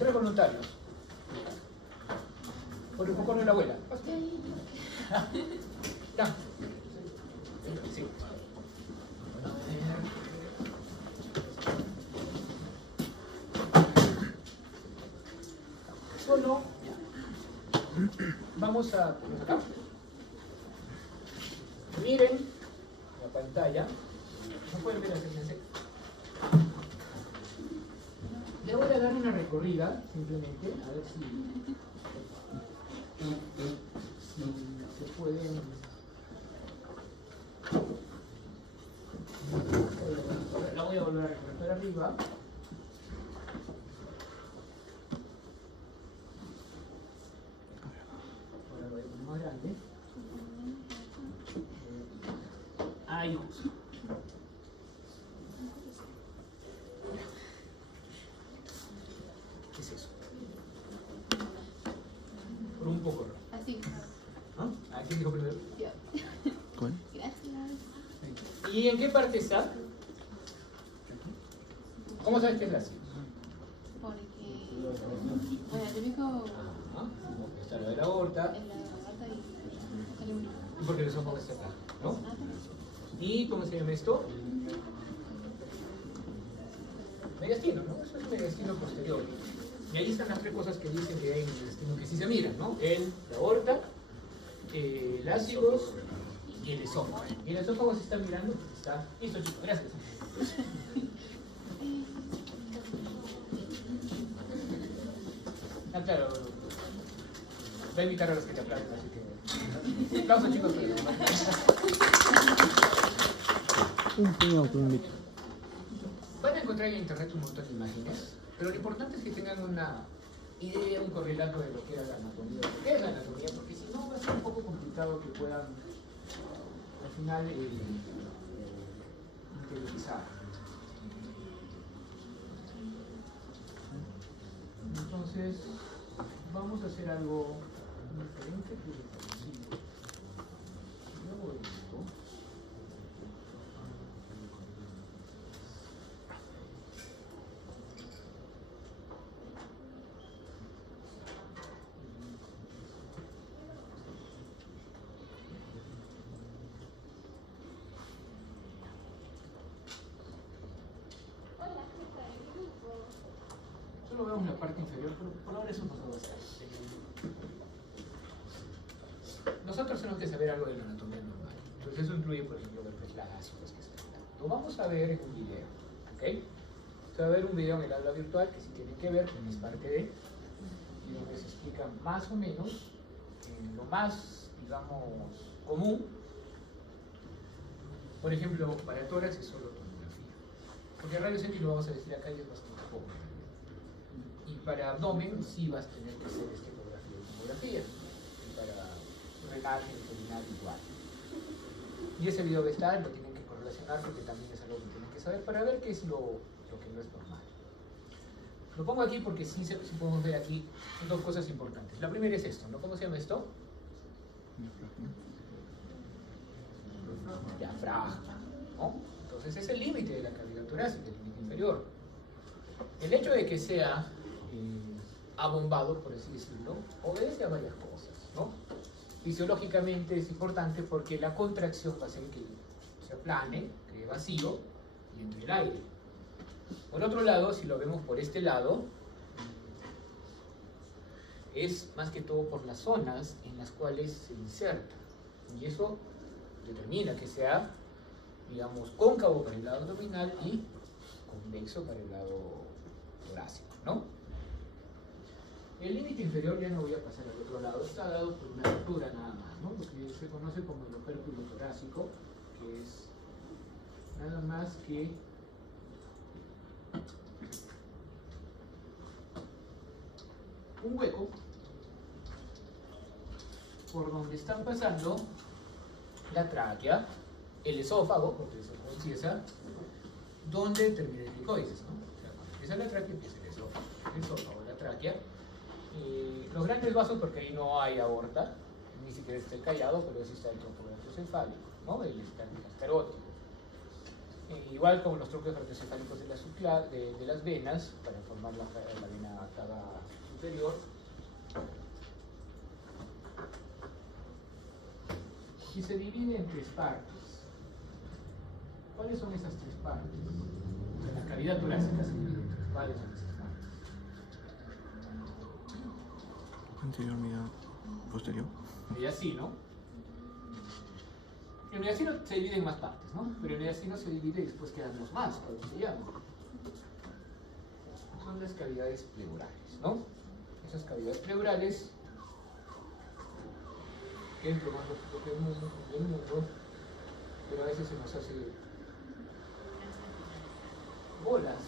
3 voluntarios. Por el poco de la abuela. Ya. Sí. Solo vamos a poner acá. Miren la pantalla. No pueden ver, acérquense. Le voy a dar una recorrida, simplemente, a ver si se pueden. La voy a volver a recorrer arriba. Ahora voy a poner más grande. Ahí vamos. ¿Qué es eso? Por un poco. Así. ¿Ah? ¿A quién dijo primero? Yo. ¿Cuál? Gracias. ¿Y en qué parte está? ¿Cómo sabes que es la ácido? Porque, bueno, el típico Está lo de la aorta. en la gata y sale uno. Y porque el esófago está acá, ¿no? ¿Y cómo se llama esto? Mediastino, ¿no? Eso es mediastino posterior. Y ahí están las 3 cosas que dicen que hay en el mediastino que sí se miran, ¿no? La aorta, el ácidos y el esófago. ¿Y el esófago se está mirando? Está listo, chicos, gracias. Ah, claro. Va a invitar a los que te aplauden, así que. Aplausos, chicos. Un puñado que me invito. Van a encontrar en internet un montón de imágenes, pero lo importante es que tengan una idea, un correlato de lo que era la anatomía, de lo que es la anatomía, porque si no va a ser un poco complicado que puedan al final interiorizar. Entonces, vamos a hacer algo diferente que lo parecido. Si yo hago esto, solo vemos la parte inferior, pero por ahora eso no se va a hacer. Nosotros tenemos que saber algo de la anatomía normal. Entonces eso incluye, por ejemplo, ver pues, las ácidos que están. Lo vamos a ver en un video, ¿ok? Se va a ver un video en el aula virtual que sí tiene que ver con es parte de, y donde se explica más o menos lo más, digamos, común. Por ejemplo, para tórax es solo tomografía. Porque rayos X lo vamos a decir acá y es bastante poco. Y para abdomen sí vas a tener que hacer estetografía y tomografía. Y para renal, genitorinal igual. Y ese video va a estar, lo tienen que correlacionar porque también es algo que tienen que saber para ver qué es lo que no es normal. Lo pongo aquí porque sí podemos ver aquí 2 cosas importantes. La primera es esto, ¿no? ¿Cómo se llama esto? Diafragma, ¿no? Entonces es el límite de la cavidad torácica, el límite inferior. El hecho de que sea abombado, por así decirlo, obedece a varias cosas, ¿no? Fisiológicamente es importante porque la contracción va a hacer que se aplane, cree vacío y entre el aire. Por otro lado, si lo vemos por este lado, es más que todo por las zonas en las cuales se inserta. Y eso determina que sea, digamos, cóncavo para el lado abdominal y convexo para el lado torácico, ¿no? El límite inferior ya no voy a pasar al otro lado, está dado por una altura nada más, ¿no? Lo que se conoce como el opérculo torácico, que es nada más que un hueco por donde están pasando la tráquea, el esófago, porque eso confiesa, donde termina el cricoides, ¿no? O sea, cuando empieza la tráquea, empieza el esófago, la tráquea. Los grandes vasos, porque ahí no hay aorta, ni siquiera está el callado, pero sí está el tronco brachiocefálico, ¿no? El escarótico. Igual como los troncos brachiocefálicos de las venas, para formar la vena cava superior y se divide en tres partes. ¿Cuáles son esas tres partes? O sea, la cavidad torácica se divide en tres. ¿Cuáles son esas partes? Anterior, mitad, posterior. Mediastino. En mediastino se divide en más partes, ¿no? Pero en mediastino se divide y después quedan dos más, ¿cómo se llaman? Son las cavidades pleurales, ¿no? Esas cavidades pleurales, que es lo más lógico del mundo, pero a veces se nos hace bolas.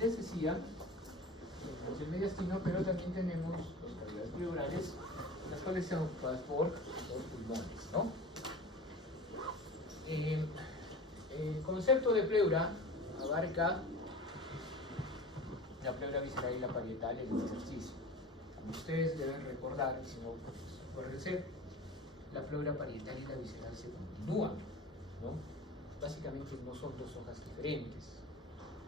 Les decía, tenemos el mediastino, pero también tenemos las cavidades pleurales, las cuales están ocupadas por los pulmones, ¿no? El concepto de pleura abarca la pleura visceral y la parietal en el ejercicio. Como ustedes deben recordar, y si no, pues acuérdense, la pleura parietal y la visceral se continúan, ¿no? Básicamente no son dos hojas diferentes.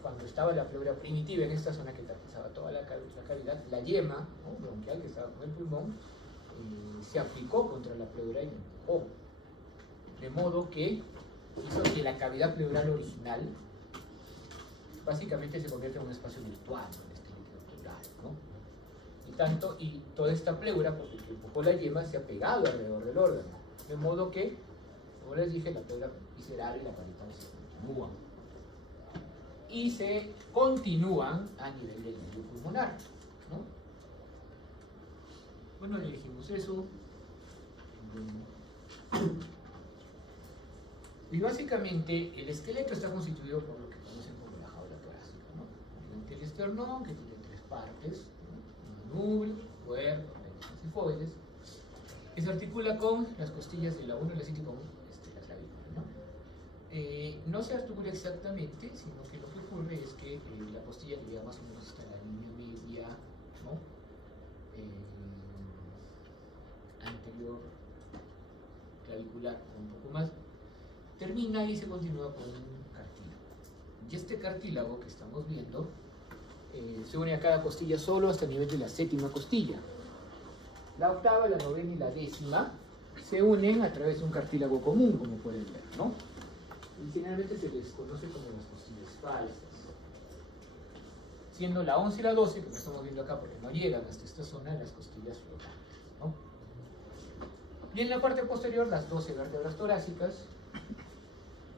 Cuando estaba la pleura primitiva en esta zona que tapizaba toda la cavidad, la yema, ¿no?, bronquial que estaba con el pulmón, se aplicó contra la pleura y empujó. De modo que hizo que la cavidad pleural original básicamente se convierta en un espacio virtual en este líquido pleural, ¿no? Y toda esta pleura, porque empujó la yema, se ha pegado alrededor del órgano. De modo que, como les dije, la pleura visceral y la parietal se continúan. Y se continúan a nivel del medio pulmonar, ¿no? Bueno, le dijimos eso. Y básicamente el esqueleto está constituido por lo que conocen como la jaula torácica, ¿no? El esternón, que tiene tres partes, ¿no? Manubrio, cuerpo, y foides, que se articula con las costillas de la 1 y la 7 y con la clavícula, ¿no? No se articula exactamente, sino que lo que ocurre es que la costilla que llega más o menos hasta la línea media, ¿no?, anterior clavicular, un poco más, termina y se continúa con un cartílago. Y este cartílago que estamos viendo se une a cada costilla solo hasta el nivel de la 7ª costilla. La 8ª, la 9ª y la 10ª se unen a través de un cartílago común, como pueden ver, ¿no? Y generalmente se les conoce como las costillas falsas. Siendo la 11 y la 12, que no estamos viendo acá porque no llegan hasta esta zona, las costillas flotantes, ¿no? Y en la parte posterior, las 12 vértebras torácicas,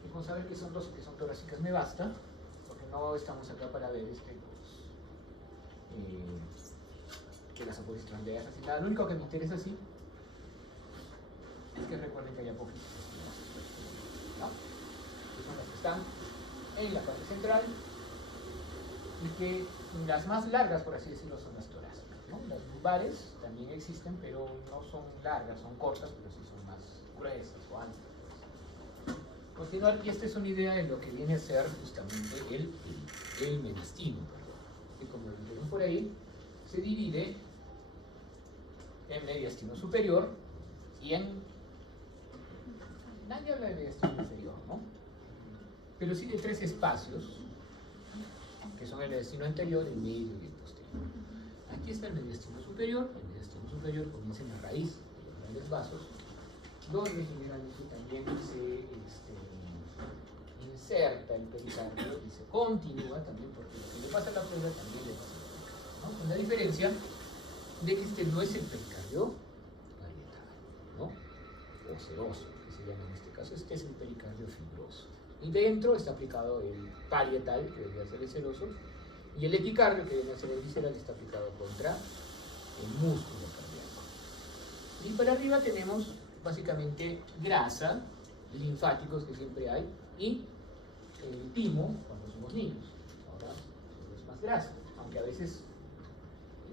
y con saber que son 12 que son torácicas me basta, porque no estamos acá para ver que las apófisis transversas y nada. Lo único que me interesa sí es que recuerden que hay apófisis, ¿no?, que son las que están en la parte central y que las más largas, por así decirlo, son las torácicas, ¿no? Las lumbares también existen, pero no son largas, son cortas, pero sí son más gruesas o anchas. Continuar, y esta es una idea de lo que viene a ser justamente el mediastino, que como lo vieron por ahí, se divide en mediastino superior y en... Nadie habla de mediastino inferior, ¿no? pero sí de 3 espacios, que son el mediastino anterior, el medio y el posterior. Aquí está el mediastino superior. El mediastino superior comienza en la raíz de los grandes vasos, donde generalmente también se inserta el pericardio y se continúa también, porque lo que le pasa a la pleura también le pasa a la pericardio, ¿no? Con la diferencia de que este no es el pericardio parietal, ¿no? O seroso, que se llama en este caso. Este es el pericardio fibroso. Y dentro está aplicado el parietal, que debería ser el seroso, y el epicardio, que debe ser el visceral, está aplicado contra el músculo cardíaco. Y para arriba tenemos básicamente grasa, linfáticos que siempre hay, y el timo cuando somos niños. Ahora es más grasa, aunque a veces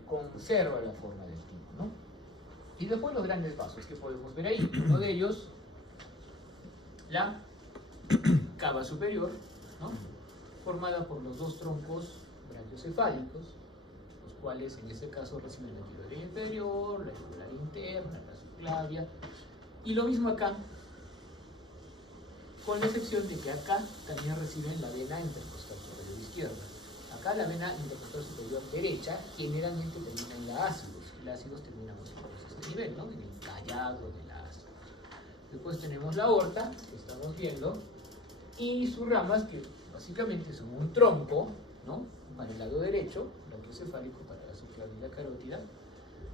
conserva la forma del timo, ¿no? Y después los grandes vasos que podemos ver ahí. Uno de ellos, la cava superior, ¿no? Formada por los 2 troncos brachiocefálicos, los cuales en este caso reciben la tiroidea inferior, la yugular interna, la subclavia, y lo mismo acá, con la excepción de que acá también reciben la vena intercostal superior izquierda. Acá la vena intercostal superior derecha generalmente termina en la ácidos, y la ácidos terminamos en este nivel, ¿no? En el callado de la ácidos. Después tenemos la aorta, que estamos viendo, y sus ramas, que básicamente son un tronco, ¿no? Para el lado derecho, brachiocefálico para la subclavia y la carótida,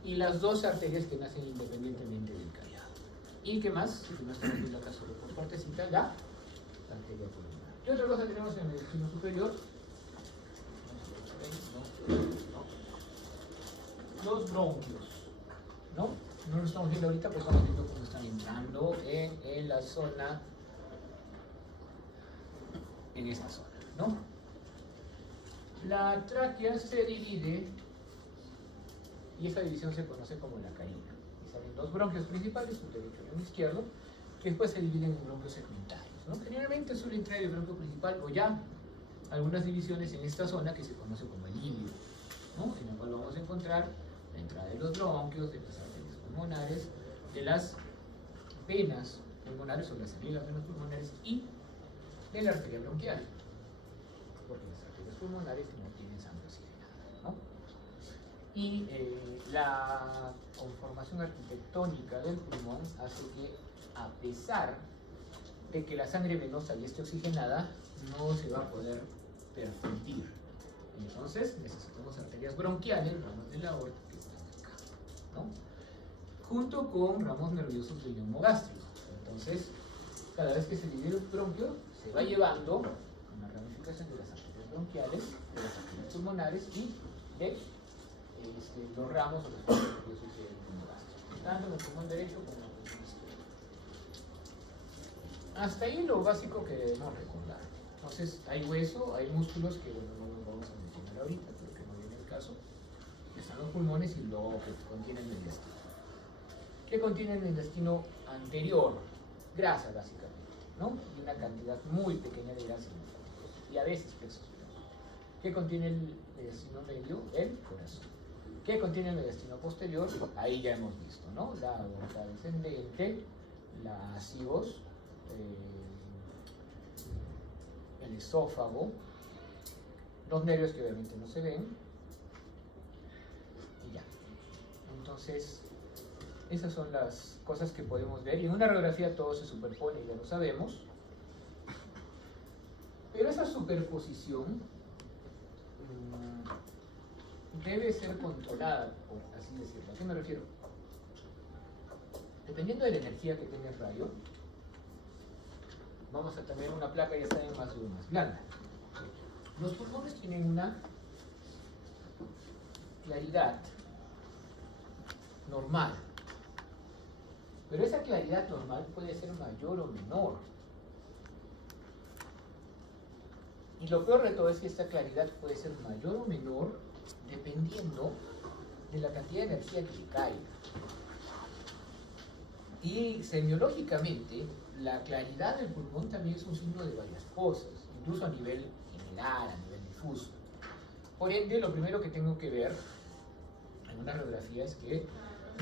y las 2 arterias que nacen independientemente del callado. ¿Y qué más? Si no estamos viendo acá solo por partecita, la arteria pulmonar. ¿Qué otra cosa tenemos en el intestino superior? Los bronquios, ¿no? No lo estamos viendo ahorita, pero estamos viendo cómo están entrando en la zona, en esta zona, ¿no? La tráquea se divide, y esta división se conoce como la carina. Y salen 2 bronquios principales, un derecho y un izquierdo, que después se dividen en bronquios secundarios, ¿no? Generalmente suele entrar el bronquio principal o ya algunas divisiones en esta zona que se conoce como el ilion, ¿no? En la cual vamos a encontrar la entrada de los bronquios, de las arterias pulmonares, de las venas pulmonares o las salidas de las venas pulmonares y de la arteria bronquial, porque las arterias pulmonares no tienen sangre oxigenada, ¿no? Y la conformación arquitectónica del pulmón hace que, a pesar de que la sangre venosa ya esté oxigenada, no se va a poder perfundir. Entonces necesitamos arterias bronquiales, ramas de la aorta que están acá, ¿no? Junto con ramos nerviosos del neumogástrico. Entonces, cada vez que se divide el bronquio, se va llevando una ramificación de las arterias bronquiales, de las arterias pulmonares y de los ramos o los ramos nerviosos del neumogástrico, tanto en el pulmón derecho como en el pulmón izquierdo. Hasta ahí lo básico que debemos recordar. Entonces, hay hueso, hay músculos que, bueno, no los vamos a mencionar ahorita, pero que no viene el caso. Están los pulmones y lo que contiene el mediastino. ¿Qué contiene el mediastino anterior? Grasa, básicamente, ¿no? Y una cantidad muy pequeña de grasa y a veces pesos. ¿Qué contiene el mediastino medio? El corazón. ¿Qué contiene el mediastino posterior? Ahí ya hemos visto, ¿no? La aorta descendente, la cibos, el esófago, los nervios que obviamente no se ven, y ya. Entonces, esas son las cosas que podemos ver, y en una radiografía todo se superpone, ya lo sabemos, pero esa superposición debe ser controlada, por así decirlo. ¿A qué me refiero? Dependiendo de la energía que tenga el rayo, vamos a tener una placa, ya saben, más dura, más blanda. Los pulmones tienen una claridad normal, pero esa claridad normal puede ser mayor o menor. Y lo peor de todo es que esta claridad puede ser mayor o menor dependiendo de la cantidad de energía que cae. Y semiológicamente, la claridad del pulmón también es un signo de varias cosas, incluso a nivel general, a nivel difuso. Por ende, lo primero que tengo que ver en una radiografía es que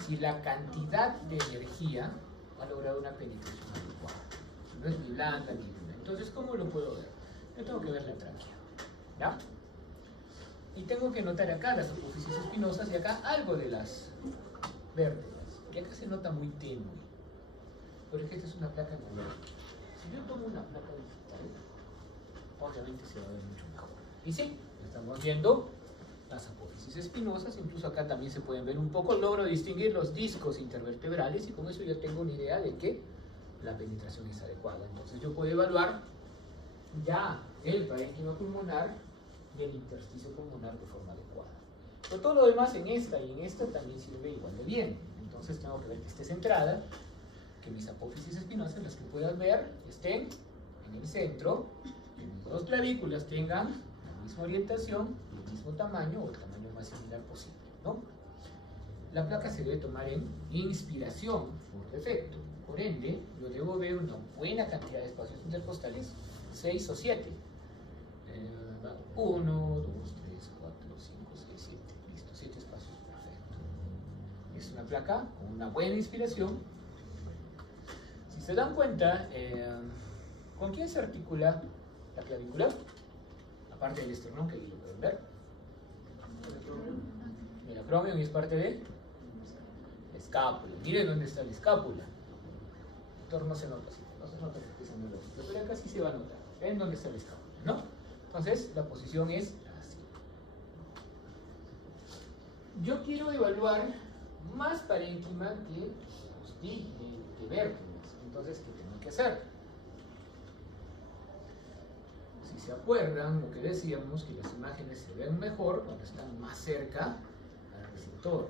si la cantidad de energía ha logrado una penetración adecuada. No es ni blanda ni dura. Entonces, ¿cómo lo puedo ver? yo tengo que ver la tráquea, ¿ya? Y tengo que notar acá las apófisis espinosas y acá algo de las vértebras, que acá se nota muy tenue. Por ejemplo, esta es una placa angular. Si yo tomo una placa digital, obviamente se va a ver mucho mejor. Y sí, estamos viendo las apófisis espinosas, incluso acá también se pueden ver un poco, logro distinguir los discos intervertebrales y con eso ya tengo una idea de que la penetración es adecuada. Entonces yo puedo evaluar ya el parénquima pulmonar y el intersticio pulmonar de forma adecuada. Pero todo lo demás en esta y en esta también sirve igual de bien. Entonces tengo que ver que esté centrada, que mis apófisis espinosas, las que puedas ver, estén en el centro, que mis dos clavículas tengan la misma orientación y el mismo tamaño o el tamaño más similar posible, ¿no? La placa se debe tomar en inspiración por defecto. Por ende, yo debo ver una buena cantidad de espacios intercostales, 6 o 7. 1, 2, 3, 4, 5, 6, 7. Listo, 7 espacios, perfecto. Es una placa con una buena inspiración. Si se dan cuenta, ¿con quién se articula la clavícula? Aparte del esternón, que ahí lo pueden ver. El acromion es parte de la escápula. Miren dónde está la escápula. No se nota así, no se nota porque es analógico, pero acá sí se va a notar. ¿Ven dónde está la escápula? ¿No? Entonces, la posición es así. Yo quiero evaluar más parénquima que vértebras. Entonces, ¿qué tengo que hacer? Si se acuerdan, lo que decíamos, que las imágenes se ven mejor cuando están más cerca al receptor.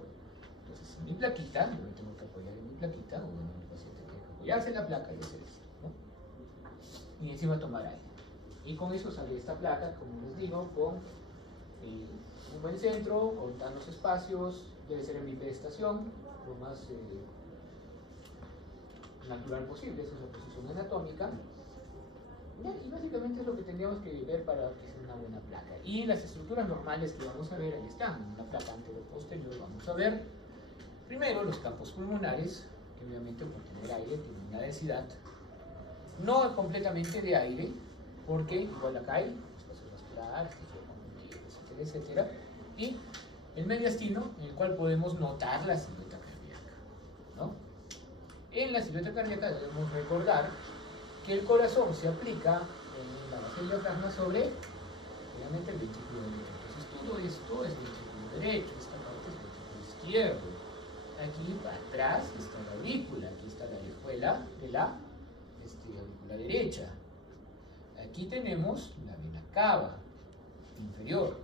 Entonces, en mi plaquita, yo me tengo que apoyar en mi plaquita, o bueno, el paciente tiene que apoyarse en la placa y hacer esto, ¿no? Y encima tomar aire. Y con eso sale esta placa, como les digo, con un buen centro, con tantos espacios, debe ser en bipedestación, lo más natural posible, esa es la posición anatómica. Y básicamente es lo que tendríamos que ver para que sea una buena placa. Y las estructuras normales que vamos a ver, ahí están, una placa anterior-posterior, vamos a ver primero los campos pulmonares, que obviamente por tener aire tienen una densidad no completamente de aire, porque igual acá hay espacio vascular, etcétera, etcétera, y el mediastino, en el cual podemos notar la silueta cardíaca, ¿no? En la silueta cardíaca debemos recordar que el corazón se aplica en la base del diafragma sobre, obviamente, el ventrículo derecho. Entonces todo esto es ventrículo derecho, esta parte es ventrículo izquierdo. Aquí atrás está la aurícula, aquí está la espuela de la aurícula derecha. Aquí tenemos la vena cava inferior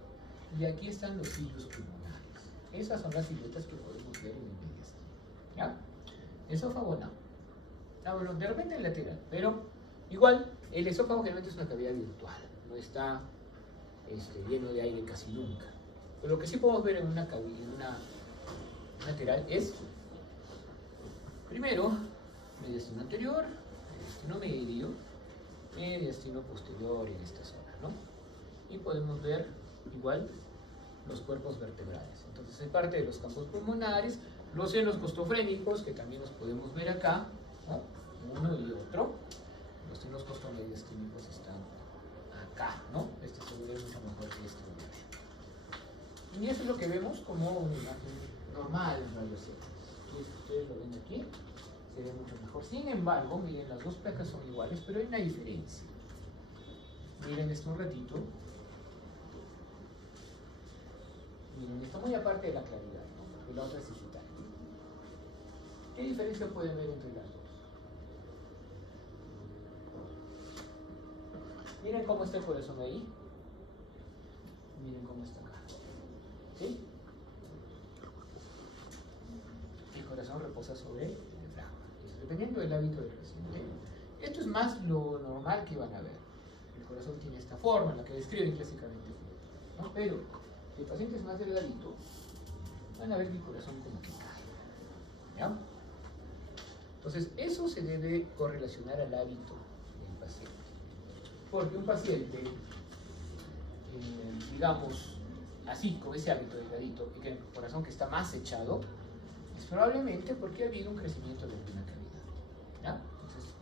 y aquí están los cilios pulmonares. Esas son las siluetas que podemos ver en el mediastino, ¿ya? Esófago no. Bueno, de repente el lateral, pero igual el esófago generalmente es una cavidad virtual, no está lleno de aire casi nunca. Pero lo que sí podemos ver en una lateral es, primero, mediastino anterior, mediastino medio, mediastino posterior en esta zona, ¿no? Y podemos ver igual los cuerpos vertebrales. Entonces hay parte de los campos pulmonares, los senos costofrénicos, que también los podemos ver acá, ¿no? Uno y otro. Los senos costomediastínicos están acá, ¿no? Este se ve mucho mejor que este. Y eso es lo que vemos como una imagen normal en rayos X. Ustedes lo ven aquí, se ve mucho mejor. Sin embargo, miren, las dos placas son iguales, pero hay una diferencia. Miren esto un ratito. Miren, está muy aparte de la claridad, ¿no? Porque la otra es digital. ¿Qué diferencia pueden ver entre las dos? Miren cómo está el corazón ahí. Miren cómo está acá. ¿Sí? El corazón reposa sobre el diafragma. Dependiendo del hábito del paciente. Esto es más lo normal que van a ver. El corazón tiene esta forma, la que describen clásicamente, ¿no? Pero si el paciente es más delgadito, van a ver que el corazón como que cae, ¿ya? Entonces, eso se debe correlacionar al hábito del paciente. Porque un paciente, digamos, así, con ese hábito delgadito, y que el corazón que está más echado, es probablemente porque ha habido un crecimiento de alguna cavidad, ¿ya? Entonces,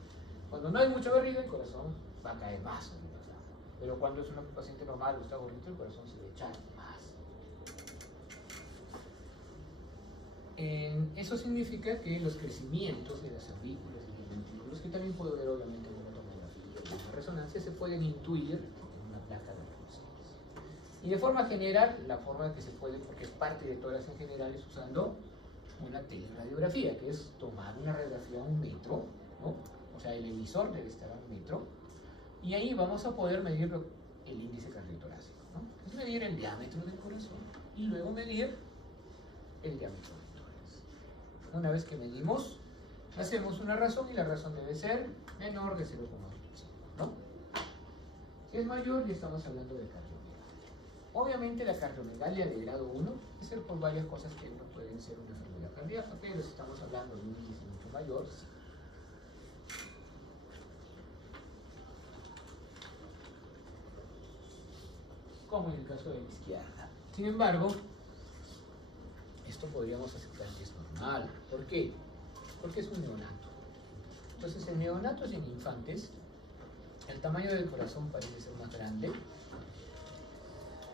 cuando no hay mucha barriga, el corazón va a caer más. Pero cuando es un paciente normal o está gordito, el corazón se le echa más. Eso significa que los crecimientos de las aurículas y los ventrículos, que también puedo ver obviamente en una tomografía y en una resonancia, se pueden intuir en una placa de reconocimiento. Y de forma general, la forma que se puede, porque es parte de todas en general, es usando una teleradiografía, que es tomar una radiografía a 1 metro, ¿no? O sea, el emisor debe estar a 1 metro, y ahí vamos a poder medir el índice cardiotorácico, ¿no? Es medir el diámetro del corazón y luego medir el diámetro del tórax. Una vez que medimos, hacemos una razón y la razón debe ser menor de 0,8, ¿no? Si es mayor, ya estamos hablando de cardiomegalia. Obviamente la cardiomegalia de grado 1 puede ser por varias cosas que no pueden ser una enfermedad cardíaca, pero si estamos hablando de un índice mucho mayor, sí. Como en el caso de la izquierda. Sin embargo, esto podríamos aceptar que es normal. ¿Por qué? Porque es un neonato. Entonces, en neonatos y en infantes, el tamaño del corazón parece ser más grande.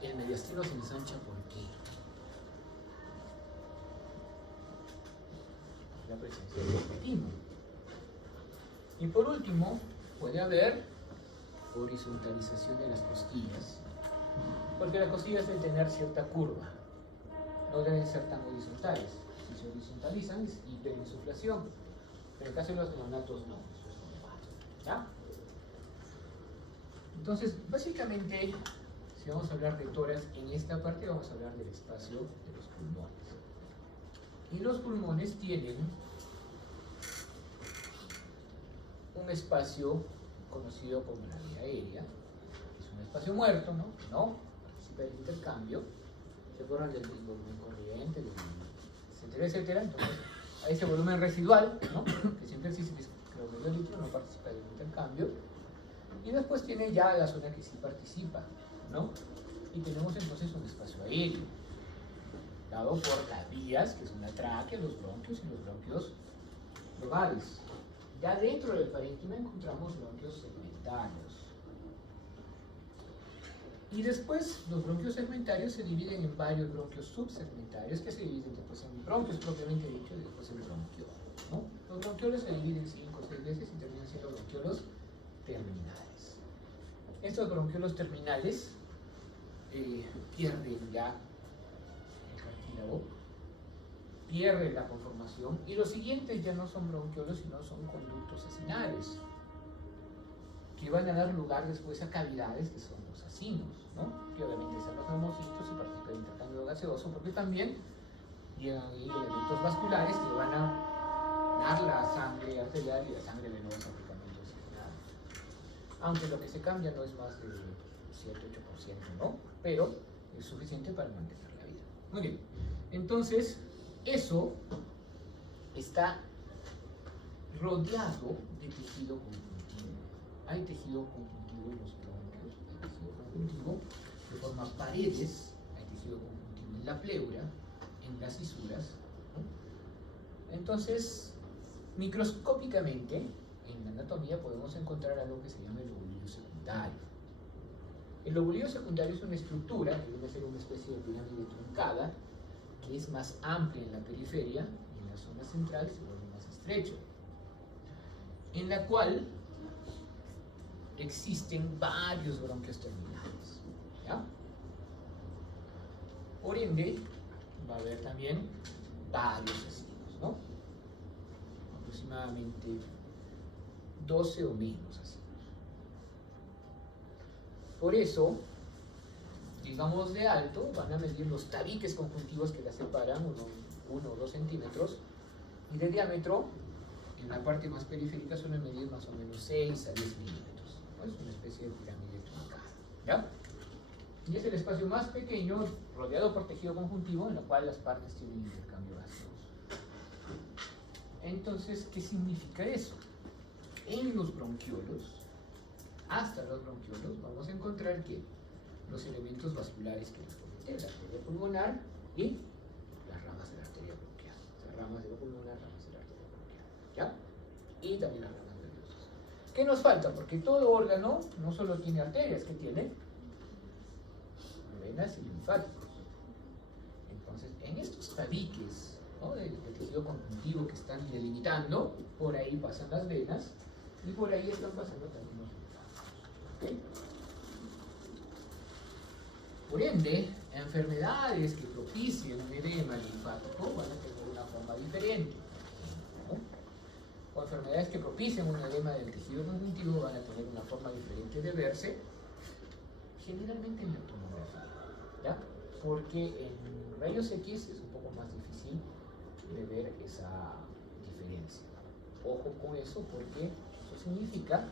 El mediastino se ensancha, ¿por qué? La presencia del intestino. Y por último, puede haber horizontalización de las costillas, porque las costillas deben tener cierta curva, no deben ser tan horizontales. Si se horizontalizan es hiperinsuflación, pero en el caso de los neonatos no, eso es normal, ¿ya? Entonces, básicamente, si vamos a hablar de tórax, en esta parte vamos a hablar del espacio de los pulmones. Y los pulmones tienen un espacio conocido como la vía aérea, que es un espacio muerto, ¿no? No participa del intercambio, se acuerdan del volumen corriente, etcétera, etcétera. Entonces, a ese volumen residual, ¿no? Que siempre existe, que es el litro, no participa del intercambio. Y después tiene ya la zona que sí participa, ¿no? Y tenemos entonces un espacio aéreo, dado por las vías, que son la tráquea, los bronquios y los bronquios lobales. Ya dentro del parénquima encontramos bronquios segmentarios. Y después los bronquios segmentarios se dividen en varios bronquios subsegmentarios que se dividen después en bronquios propiamente dicho y después en bronquiolos, ¿no? Los bronquiolos se dividen 5 o 6 veces y terminan siendo bronquiolos terminales. Estos bronquiolos terminales pierden ya el cartílago, pierden la conformación y los siguientes ya no son bronquiolos sino son conductos acinales, que van a dar lugar después a cavidades que son los acinos, ¿no? Que obviamente son los neumocitos y participan del intercambio gaseoso, porque también llegan ahí elementos vasculares que van a dar la sangre arterial y la sangre venosa prácticamente oxigenada. Aunque lo que se cambia no es más de 7-8%, ¿no? Pero es suficiente para mantener la vida. Muy bien, entonces eso está rodeado de tejido conjuntivo. Hay tejido conjuntivo en los bronquios, hay tejido conjuntivo que forma paredes, hay tejido conjuntivo en la pleura, en las fisuras, ¿no? Entonces, microscópicamente, en la anatomía podemos encontrar algo que se llama el lobulillo secundario. El lobulillo secundario es una estructura que viene a ser una especie de pirámide truncada, que es más amplia en la periferia y en la zona central se vuelve más estrecho, en la cual existen varios bronquios terminales, ¿ya? Por ende, va a haber también varios acinos, ¿no? Aproximadamente 12 o menos acinos. Por eso, digamos de alto, van a medir los tabiques conjuntivos que la separan, 1 o 2 centímetros, y de diámetro, en la parte más periférica suelen medir más o menos 6 a 10 milímetros. ¿No? Es una especie de pirámide truncada, ¿ya? Y es el espacio más pequeño, rodeado por tejido conjuntivo, en el cual las partes tienen intercambio gaseoso. Entonces, ¿qué significa eso? En los bronquiolos, hasta los bronquiolos, vamos a encontrar que los elementos vasculares que nos cometen, la arteria pulmonar y las ramas de la arteria bronquial. O sea, ramas de la pulmonar, ramas de la arteria bronquial, ¿ya? Y también las ramas nerviosas. ¿Qué nos falta? Porque todo órgano no solo tiene arterias, que tiene venas y linfáticos. Entonces, en estos tabiques, ¿no?, del tejido conjuntivo que están delimitando, por ahí pasan las venas y por ahí están pasando también los linfáticos. ¿Okay? Por ende, enfermedades que propicien un edema linfático van a tener una forma diferente, ¿no? O enfermedades que propicien un edema del tejido conjuntivo van a tener una forma diferente de verse, generalmente en la tomografía, ¿ya? Porque en rayos X es un poco más difícil de ver esa diferencia. Ojo con eso, porque eso significa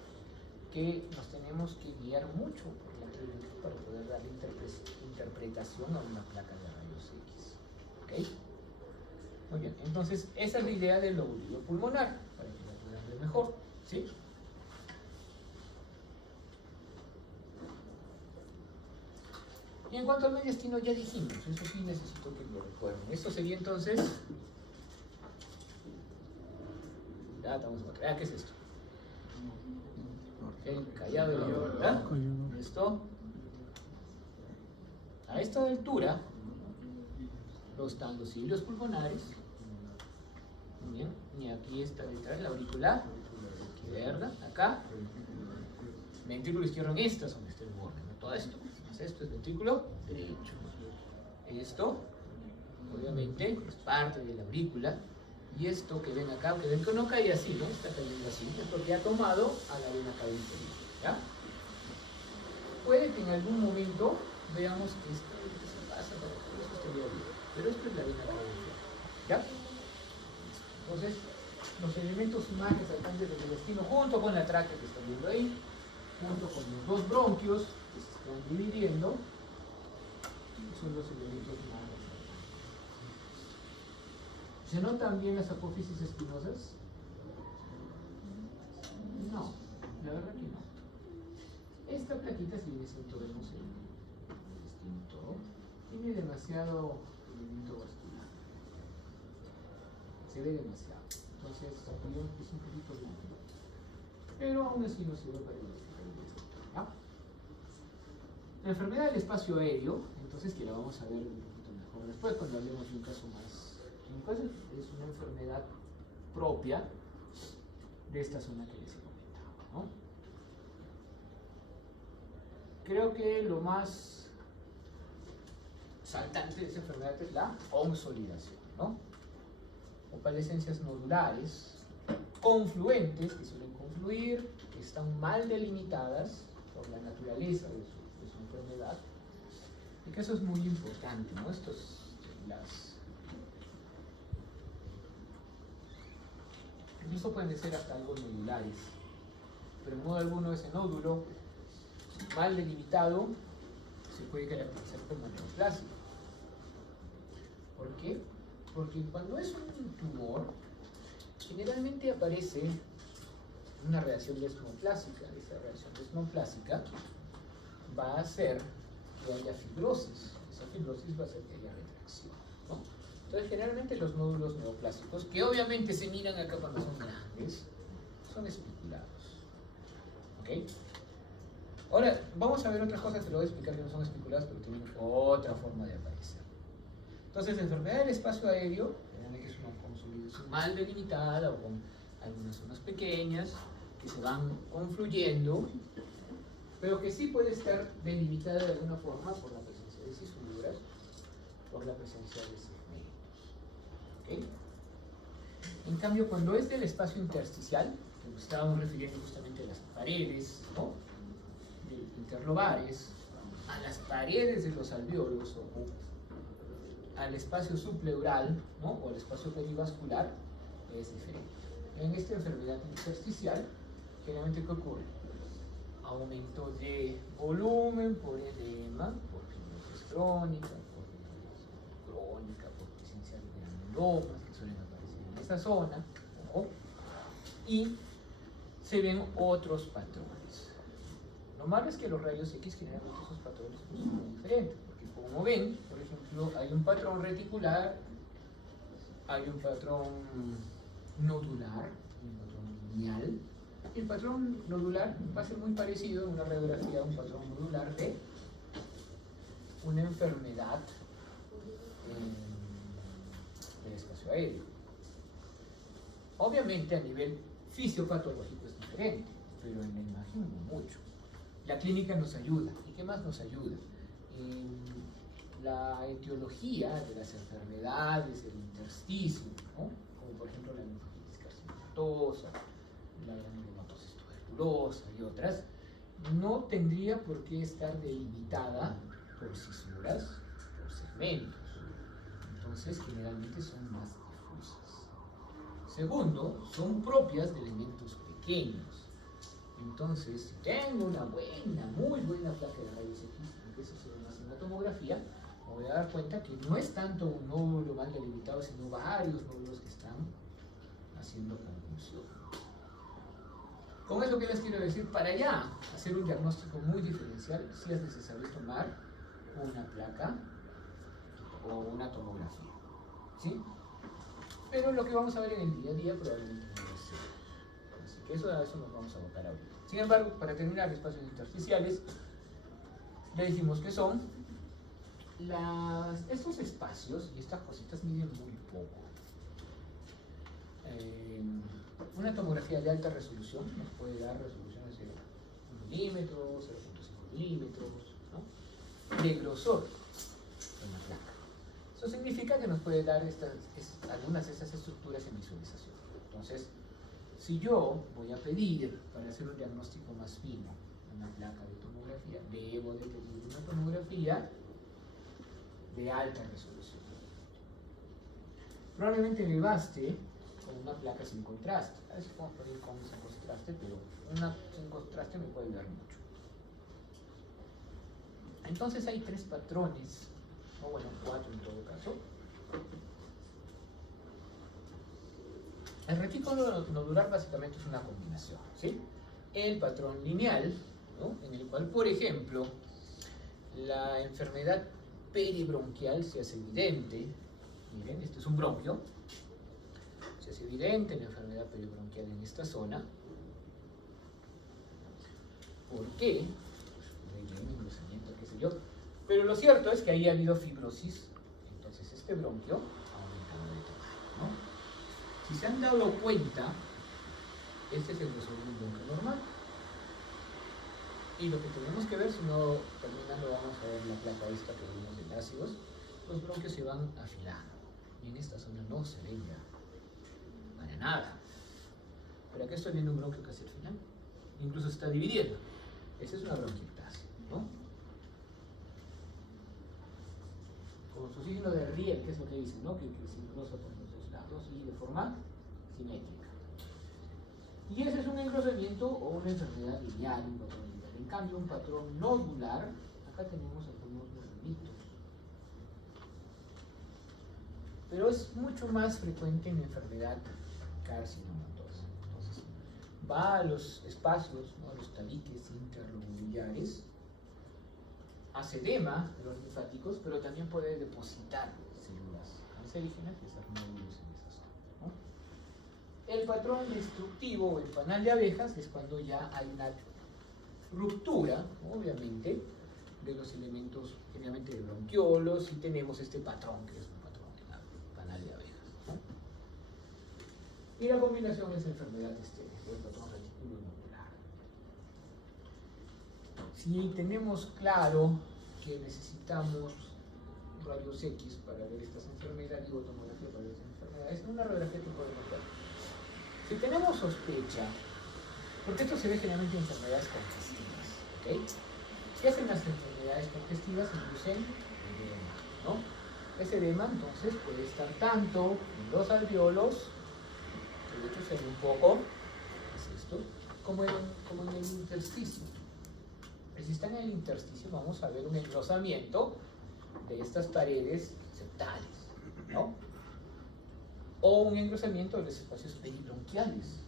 que nos tenemos que guiar mucho por la clínica para poder darle interpretación a una placa de rayos X. ¿Ok? Muy bien, entonces esa es la idea del lóbulo pulmonar, para que la puedan ver mejor. ¿Sí? Y en cuanto al mediastino ya dijimos, eso sí necesito que lo recuerden. Esto sería entonces... Ya estamos acá. ¿Qué es esto? El callado de la ¿verdad? Esto. A esta altura están los cilios pulmonares. Muy bien. Y aquí está detrás la aurícula izquierda, acá. Ventrículo izquierdo en esta zona está el borde, ¿no? Todo esto. Esto es ventrículo derecho. Esto, obviamente, es parte de la aurícula. Y esto que ven acá, que ven que no cae así, ¿no? Está cayendo así, es porque ha tomado a la vena cava inferior, ¿ya? Puede que en algún momento veamos que esto se pasa para que esto esté bien, pero esto es la vena cava inferior, ¿ya? Entonces, los elementos más resaltantes del mediastino, junto con la tráquea que están viendo ahí, junto con los dos bronquios que se están dividiendo, son los elementos más resaltantes. ¿Se notan bien las apófisis espinosas? No, la verdad que no. Esta plaquita, si bien es cierto, vemos el distinto, tiene demasiado elemento vascular. Se ve demasiado. Entonces, aquí es un poquito blanco. Pero aún así no sirve para identificar el distinto, ¿ya? La enfermedad del espacio aéreo, entonces, que la vamos a ver un poquito mejor después, cuando hablemos de un caso más. Pues es una enfermedad propia de esta zona que les he comentado, ¿no? Creo que lo más saltante de esa enfermedad es la consolidación, ¿no? Opalescencias nodulares, confluentes, que suelen confluir, que están mal delimitadas por la naturaleza de su enfermedad, y que eso es muy importante, ¿no? Incluso pueden ser hasta algo nodulares, pero en modo alguno ese nódulo mal delimitado se puede caracterizar como neoplásico. ¿Por qué? Porque cuando es un tumor, generalmente aparece una reacción desmoplásica. Esa reacción desmoplásica va a hacer que haya fibrosis. Esa fibrosis va a hacer que haya retracción, ¿no? Entonces, generalmente los nódulos neoplásicos, que obviamente se miran acá cuando son grandes, son espiculados. ¿Ok? Ahora, vamos a ver otras cosas que lo voy a explicar que no son espiculadas, pero tienen otra forma de aparecer. Entonces, la enfermedad del espacio aéreo, generalmente es una consolidación mal delimitada o con algunas zonas pequeñas que se van confluyendo, pero que sí puede estar delimitada de alguna forma por la presencia de cisuras, por la presencia de segmentos. ¿Okay? En cambio, cuando es del espacio intersticial, que nos estábamos refiriendo justamente a las paredes, ¿no?, interlobares, a las paredes de los alvéolos o al espacio subpleural, ¿no?, o al espacio perivascular, es diferente. En esta enfermedad intersticial, generalmente, ¿qué ocurre? Aumento de volumen por edema, por fibrosis crónica, por presencia de granulomas que suelen aparecer en esa zona, ¿no?, y se ven otros patrones. Lo malo es que los rayos X generalmente esos patrones son muy diferentes, porque como ven, por ejemplo, hay un patrón reticular, hay un patrón nodular, un patrón lineal, Y el patrón nodular va a ser muy parecido en una radiografía a un patrón nodular de una enfermedad del espacio aéreo. Obviamente a nivel fisiopatológico es diferente, pero en la imagen no mucho. La clínica nos ayuda. ¿Y qué más nos ayuda? La etiología de las enfermedades, el intersticio, ¿no? Como por ejemplo la linfatitis carcinomatosa, la granulomatosis tuberculosa y otras, no tendría por qué estar delimitada por cisuras, por segmentos. Entonces generalmente son más difusas. Segundo, son propias de elementos pequeños. Entonces, si tengo una muy buena placa de rayos X, aunque eso se ve más en la tomografía, me voy a dar cuenta que no es tanto un nódulo mal delimitado, sino varios nódulos que están haciendo conjunción. Con eso, ¿qué les quiero decir? Para ya hacer un diagnóstico muy diferencial, sí es necesario tomar una placa o una tomografía, ¿sí? Pero lo que vamos a ver en el día a día probablemente no va a ser. Así que a eso nos vamos a abocar ahorita. Sin embargo, para terminar, espacios intersticiales, le dijimos que son estos espacios, y estas cositas miden muy poco. Una tomografía de alta resolución nos puede dar resoluciones de 1 milímetro, 0.5 milímetros, ¿no? De grosor en la placa. Eso significa que nos puede dar algunas de estas estructuras en visualización. Entonces, si yo voy a pedir para hacer un diagnóstico más fino una placa de tomografía, debo de pedir una tomografía de alta resolución. Probablemente me baste con una placa sin contraste. A veces podemos pedir con sin contraste, pero una sin contraste me puede ayudar mucho. Entonces hay 3 patrones, o bueno, 4 en todo caso. El retículo nodular básicamente es una combinación, ¿sí? El patrón lineal, ¿no? En el cual, por ejemplo, la enfermedad peribronquial se hace evidente. Miren, este es un bronquio. Se hace evidente la enfermedad peribronquial en esta zona. ¿Por qué? Engrosamiento, qué sé yo. Pero lo cierto es que ahí ha habido fibrosis. Entonces este bronquio ha aumentado de tamaño, ¿no? Si se han dado cuenta, este es el grosor de un bronquio normal. Y lo que tenemos que ver, si no terminando vamos a ver la placa esta que vimos de ácidos, los bronquios se van afilando. Y en esta zona no se ve ya para nada. Pero aquí estoy viendo un bronquio casi al final. Incluso se está dividiendo. Esa es una bronquiectasia, ¿no? Con su signo de riel, que es lo que dicen, ¿no? Que se engrosa por los dos lados y de forma simétrica. Y ese es un engrosamiento o una enfermedad lineal, un patrón lineal. En cambio, un patrón nodular, acá tenemos algunos movimientos. Pero es mucho más frecuente en la enfermedad carcinomatosa. Entonces, va a los espacios, ¿no? A los tabiques interlobulares, hace edema de los linfáticos, pero también puede depositar células cancerígenas y hacer nódulos en esa zona, ¿no? El patrón destructivo o el panal de abejas es cuando ya hay una ruptura, obviamente, de los elementos generalmente de bronquiolos y tenemos este patrón que es un patrón de panal de abejas, ¿no? Y la combinación es enfermedad estéril, el patrón retículo nodular. Si tenemos claro que necesitamos rayos X para ver estas enfermedades, digo tomografía para ver estas enfermedades, en una radiografía que podemos ver. Si tenemos sospecha, porque esto se ve generalmente en enfermedades congestivas, ¿ok? ¿Qué hacen las enfermedades congestivas? Inducen edema, ¿no? Ese edema entonces puede estar tanto en los alveolos, que de hecho se ve un poco, es esto, como en el intersticio. Si está en el intersticio vamos a ver un engrosamiento de estas paredes septales, ¿no? O un engrosamiento de los espacios peribronquiales.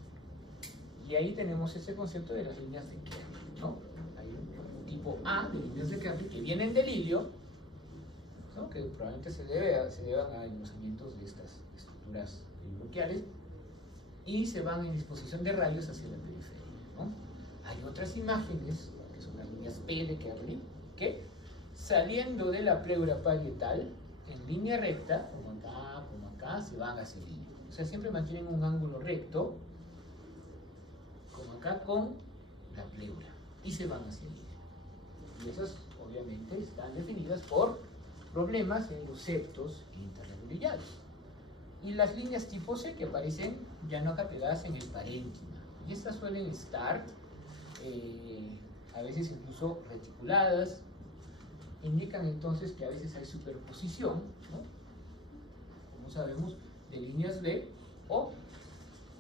Y ahí tenemos ese concepto de las líneas de Kerr, ¿no? Hay un tipo A de líneas de Kerr que vienen del ilio, ¿no? Que probablemente se deban a engrosamientos de estas estructuras peribronquiales y se van en disposición de rayos hacia la periferia. Hay otras imágenes, que son las líneas P de Kerley, que saliendo de la pleura parietal, en línea recta, como acá, se van hacia el hilo. O sea, siempre mantienen un ángulo recto, como acá, con la pleura, y se van hacia el hilo. Y esas, obviamente, están definidas por problemas en los septos interradiculillares. Y las líneas tipo C que aparecen ya no acá pegadas en el parénquima. Y estas suelen estar a veces incluso reticuladas, indican entonces que a veces hay superposición, ¿no? Como sabemos, de líneas B, o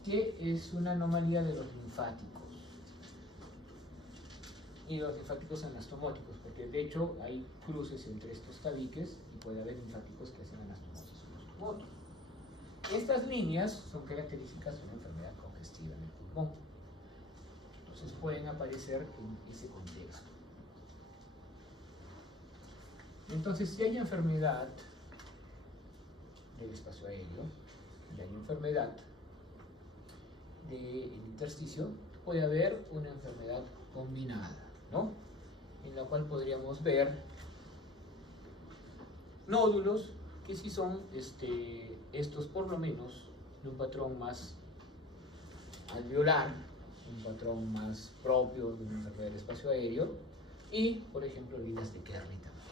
que es una anomalía de los linfáticos. Y los linfáticos anastomóticos, porque de hecho hay cruces entre estos tabiques y puede haber linfáticos que hacen anastomosis anastomótica. Estas líneas son características de una enfermedad congestiva en el pulmón. Entonces pueden aparecer en ese contexto. Entonces, si hay enfermedad del espacio aéreo y hay enfermedad del intersticio, puede haber una enfermedad combinada, ¿no? En la cual podríamos ver nódulos que sí son estos por lo menos de un patrón más alveolar, un patrón más propio de una enfermedad del espacio aéreo, y por ejemplo líneas de Kerley también.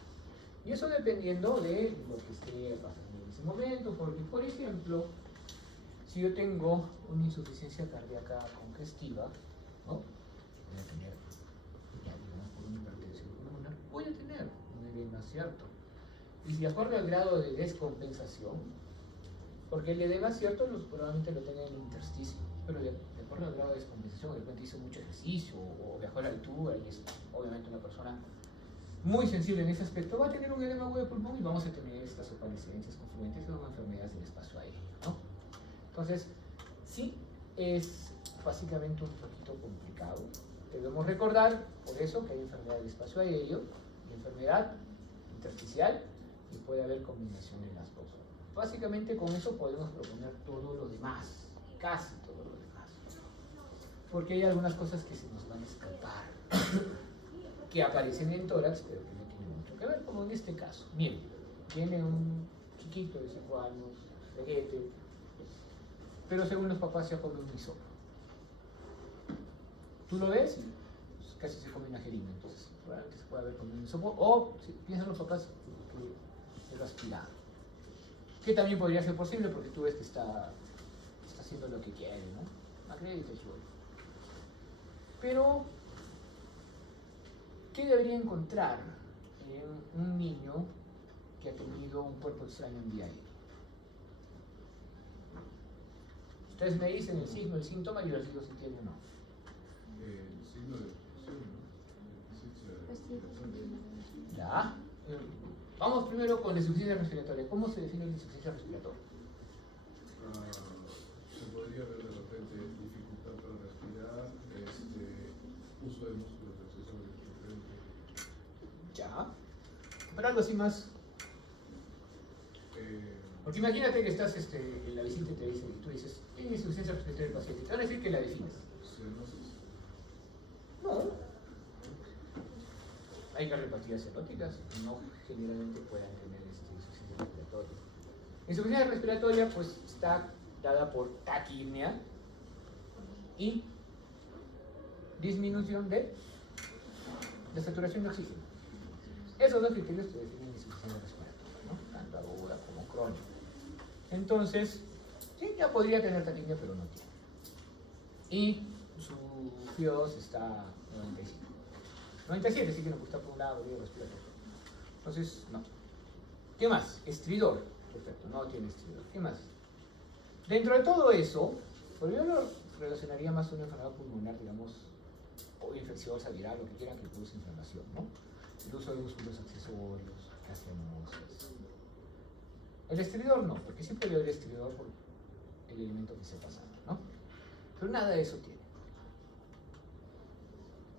Y eso dependiendo de lo que esté pasando en ese momento, porque por ejemplo, si yo tengo una insuficiencia cardíaca congestiva, ¿no? Voy a tener, ya digamos por una hipertensión pulmonar, voy a tener un edema, ¿cierto? Y si de acuerdo al grado de descompensación, porque el edema, ¿cierto?, probablemente lo tenga en el intersticio, pero de acuerdo al grado de descompensación, de repente hizo mucho ejercicio o viajó a la altura y es obviamente una persona muy sensible en ese aspecto, va a tener un edema agudo de pulmón y vamos a tener estas opalescencias confluentes, que son enfermedades del espacio aéreo, ¿no? Entonces, sí, es básicamente un poquito complicado. Debemos recordar, por eso, que hay enfermedad del espacio aéreo y enfermedad intersticial, y puede haber combinación de las dos. Básicamente con eso podemos proponer todo lo demás, casi todo lo demás. Porque hay algunas cosas que se nos van a escapar, que aparecen en tórax, pero que no tienen mucho que ver, como en este caso. Miren, tiene un chiquito de 5 años, veguete, pero según los papás se come un hisopo. Tú lo ves y pues, casi se come una jeringa, entonces probablemente se puede haber comido un hisopo, o si piensan los papás que es aspirado. Que también podría ser posible porque tú ves que está haciendo lo que quiere, ¿no? Acredita, chulo. Pero, ¿qué debería encontrar en un niño que ha tenido un cuerpo extraño en vía aérea? Ustedes me dicen el signo, el síntoma, y yo les digo si tiene o no. El signo de depresión, ¿no? Ya. Vamos primero con la insuficiencia respiratoria. ¿Cómo se define la insuficiencia respiratoria? Se podría ver de repente dificultad para respirar, uso de músculos accesorios potente. Ya. Pero algo así más. Porque imagínate que estás en la visita y te dicen, y tú dices, ¿qué es insuficiencia respiratoria del paciente? Te van a decir que la defines. Cianosis. No. Hay cardiopatías celóticas, no generalmente puedan tener insuficiencia respiratoria. Insuficiencia respiratoria pues está dada por taquipnea y disminución de la saturación de oxígeno. Esos dos criterios te definen insuficiencia respiratoria, ¿no? Tanto aguda como crónica. Entonces, sí, ya podría tener taquipnea, pero no tiene. Y su FIO2 está 95. 97, sí que nos gusta por un lado, respiratorio. Entonces, no. ¿Qué más? Estridor. Perfecto, no tiene estridor. ¿Qué más? Dentro de todo eso, pues yo lo relacionaría más a una enfermedad pulmonar, digamos, o infecciosa, viral, lo que quieran, que produce inflamación, ¿no? El uso de músculos accesorios, gaseosas. El estridor no, porque siempre puede haber estridor por el elemento que esté pasando, ¿no? Pero nada de eso tiene.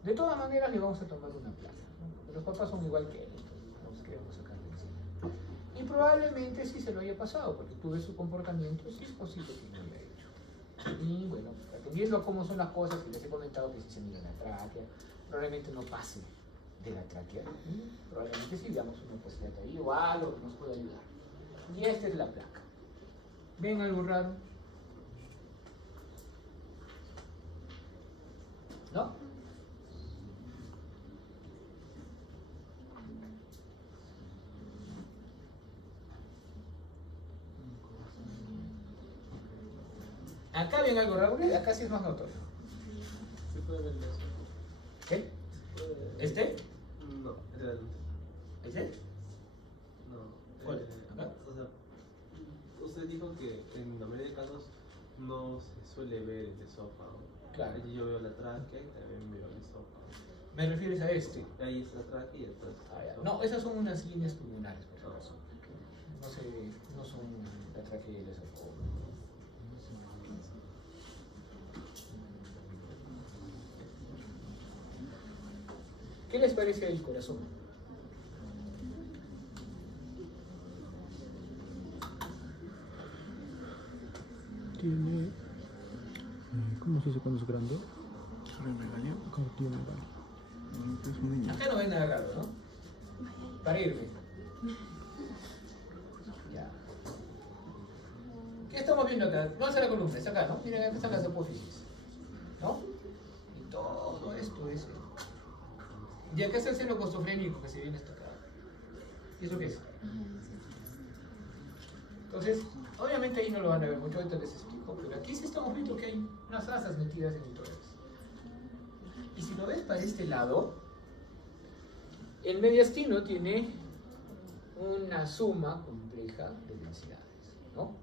De todas maneras le vamos a tomar una placa, ¿no? Porque los papás son igual que él, entonces nos queremos sacar de encima. Y probablemente sí se lo haya pasado, porque tú ves su comportamiento, sí es posible que lo haya hecho. Y bueno, atendiendo a cómo son las cosas, que les he comentado que si se mira la tráquea, probablemente no pase de la tráquea. Probablemente sí veamos una posibilidad ahí o algo que nos pueda ayudar. Y esta es la placa. ¿Ven algo raro? ¿No? Acá ven algo raro, acá sí es más notorio. ¿Se puede ver eso? ¿Qué? ¿Puede ver? ¿Este? No, realmente. ¿Este? No. ¿Cuál? ¿Acá? O sea, usted dijo que en la mayoría de casos no se suele ver el esófago. Claro. Allí yo veo la tráquea y también veo el esófago. ¿Me refieres a este? Ahí está la tráquea y después. Ah, ya. No, esas son unas líneas pulmonares, por si acaso. No son la tráquea y el esófago. ¿Qué les parece el corazón? Tiene. ¿Cómo se dice cuando es grande? Cardiomegalia. Cardiomegalia. Es un niño. Acá no ven nada raro, ¿no? Para irme. Ya. ¿Qué estamos viendo acá? No es la columna, es acá, ¿no? Miren, acá están las apófisis. ¿No? Y todo esto es. Y acá está el seno costofrénico que se viene hasta acá. ¿Y eso qué es? Entonces, obviamente ahí no lo van a ver mucho, ahorita les explico, pero aquí sí estamos viendo que hay unas asas metidas en el tórax. Y si lo ves para este lado, el mediastino tiene una suma compleja de densidades, ¿no?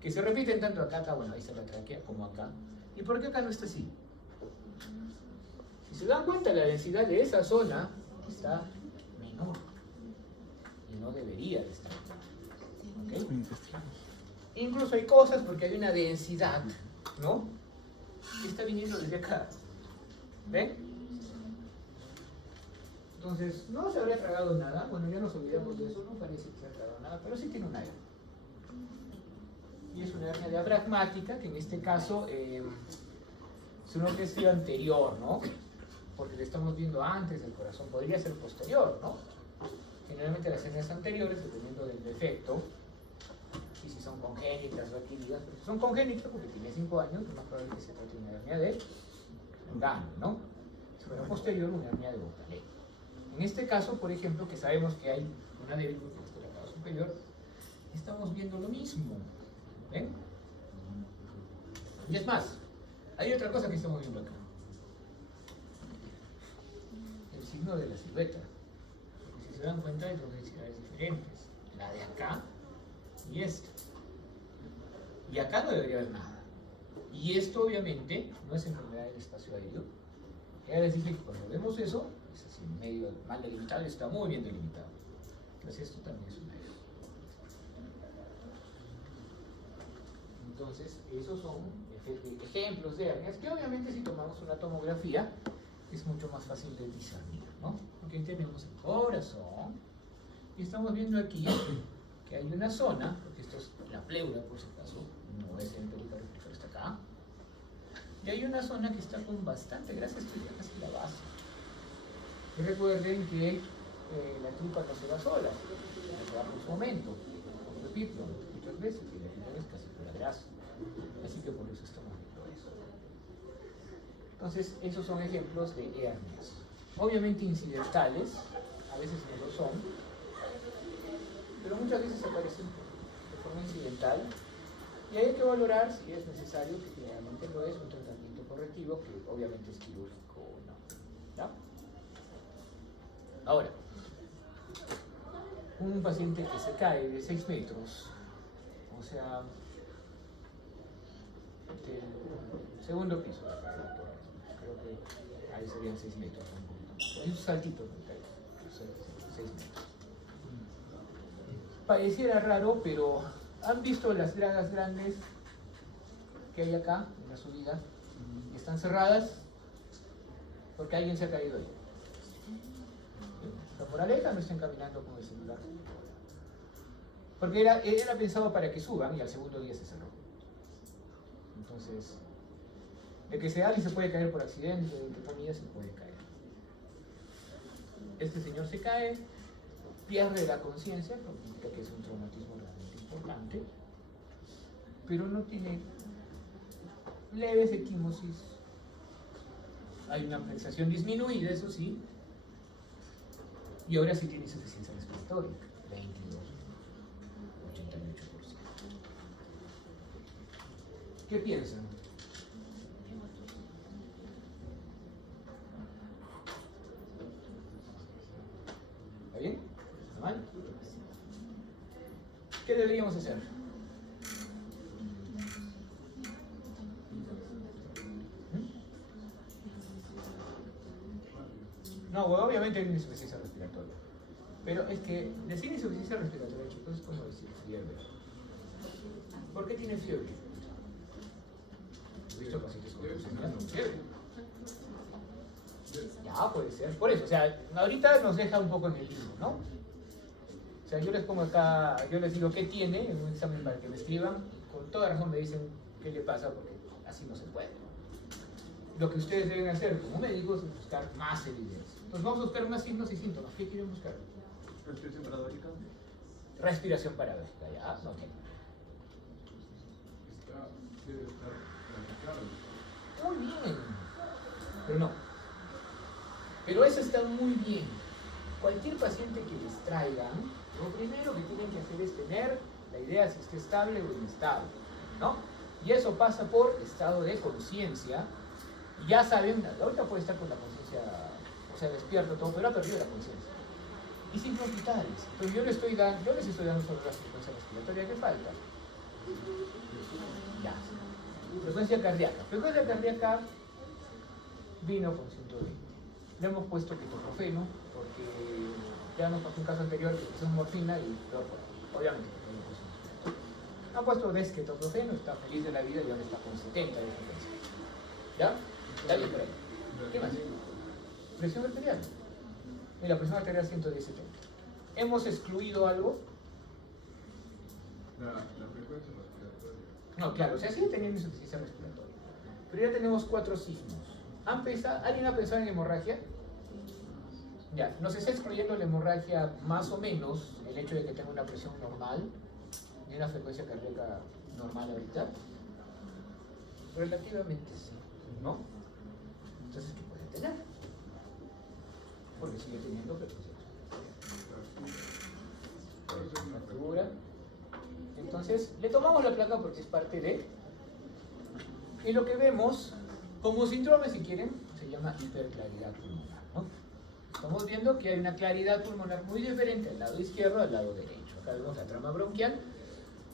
Que se repiten tanto acá, bueno, ahí está la tráquea, como acá. ¿Y por qué acá no está así? Si se dan cuenta, la densidad de esa zona está menor. Y no debería de estar. ¿Okay? Son intestinos. Incluso hay cosas porque hay una densidad, ¿no? Que está viniendo desde acá. ¿Ven? Entonces, no se habría tragado nada. Bueno, ya nos olvidamos de eso. No parece que se haya tragado nada, pero sí tiene una hernia. Y es una hernia diafragmática, que en este caso es una orquesta anterior, ¿no? Porque le estamos viendo antes del corazón. Podría ser posterior, ¿no? Generalmente las hernias anteriores, dependiendo del defecto, y si son congénitas o adquiridas, pero si son congénitas porque tiene 5 años, lo más probable es que se trate de una hernia de Gano, ¿no? Si fuera posterior, una hernia de Bocalé. En este caso, por ejemplo, que sabemos que hay una débil porque es de la cava superior, estamos viendo lo mismo. ¿Ven? Y es más, hay otra cosa que estamos viendo acá. El signo de la silueta. Porque si se dan cuenta, hay dos densidades diferentes. La de acá y esta. Y acá no debería haber nada. Y esto obviamente no es enfermedad del espacio aéreo. Ya les dije que cuando vemos eso, es así medio mal delimitado, está muy bien delimitado. Entonces esto también es un aéreo. Entonces, esos son ejemplos de hernias que obviamente si tomamos una tomografía es mucho más fácil de discernir, ¿no? Porque ahí tenemos el corazón y estamos viendo aquí que hay una zona, porque esto es la pleura por si acaso, no es el pericardio, pero está acá. Y hay una zona que está con bastante grasa, esto ya casi la base. Y recuerden que la tripa no se va sola, se va por su momento. Repito, muchas veces, y la primera vez casi pura grasa. Así que por eso estamos viendo eso. Entonces, esos son ejemplos de hernias. Obviamente incidentales, a veces no lo son, pero muchas veces aparecen de forma incidental. Y hay que valorar si es necesario, que generalmente no es un tratamiento correctivo, que obviamente es quirúrgico o no. ¿Ya? Ahora, un paciente que se cae de 6 metros, o sea, del segundo piso, creo que ahí serían 6 metros, un poquito. Hay un saltito, 6 metros. Pareciera raro, pero ¿han visto las dragas grandes que hay acá en la subida? Están cerradas porque alguien se ha caído ahí. La moraleja, no estén caminando con el celular. Porque era pensado para que suban y al segundo día se cerró. Entonces, de que alguien se puede caer por accidente, entre comillas, se puede caer. Este señor se cae, pierde la conciencia, lo que significa que es un traumatismo realmente importante, pero no tiene leves equimosis. Hay una pulsación disminuida, eso sí, y ahora sí tiene insuficiencia respiratoria, 22, 88%. ¿Qué piensan? ¿Está bien? ¿Está mal? ¿Qué deberíamos hacer? No, bueno, obviamente hay una insuficiencia respiratoria. Pero es que decir insuficiencia respiratoria, chicos, es como decir fiebre. ¿Por qué tiene fiebre? He visto pacientes con fiebre. Ya, puede ser. Por eso, o sea, ahorita nos deja un poco en el limbo, ¿no? O sea, yo les pongo acá, yo les digo qué tiene en un examen para que me escriban. Con toda razón me dicen qué le pasa, porque así no se puede. Lo que ustedes deben hacer como médicos es buscar más evidencia. Entonces vamos a buscar más signos y síntomas. ¿Qué quieren buscar? Respiración paradójica. Respiración paradójica, ya, ok. Debe estar planificado. Muy bien. Pero no. Pero eso está muy bien. Cualquier paciente que les traigan, lo primero que tienen que hacer es tener la idea si está estable o inestable, ¿no? Y eso pasa por estado de conciencia. Ya saben, ahorita puede estar con la conciencia, o sea, despierto todo, pero ha perdido la conciencia. Y signos vitales. Entonces yo les estoy dando sobre la frecuencia respiratoria que falta. Ya. Frecuencia cardíaca. Frecuencia cardíaca vino con 120. Le hemos puesto ketoprofeno, porque ya nos pasó un caso anterior que pusimos morfina y peor por ahí. Obviamente, no le pusimos. Han puesto desketoprofeno, está feliz de la vida y ahora está con 70 de frecuencia. ¿Ya? Está bien por ahí. ¿Qué más? Presión arterial. Mira, presión arterial 110/70. ¿Hemos excluido algo? La frecuencia respiratoria. No, claro, o sea, sigue teniendo insuficiencia respiratoria. Pero ya tenemos 4 signos. ¿Alguien ha pensado en hemorragia? Ya, nos está excluyendo la hemorragia más o menos el hecho de que tenga una presión normal y una frecuencia cardíaca normal ahorita. Relativamente sí, ¿no? Entonces, ¿qué puede tener? Porque sigue teniendo frecuencia. Fractura. Entonces, le tomamos la placa porque es parte de. Y lo que vemos, como síndrome, si quieren, se llama hiperclaridad pulmonar, ¿no? Estamos viendo que hay una claridad pulmonar muy diferente al lado izquierdo al lado derecho. Acá vemos la trama bronquial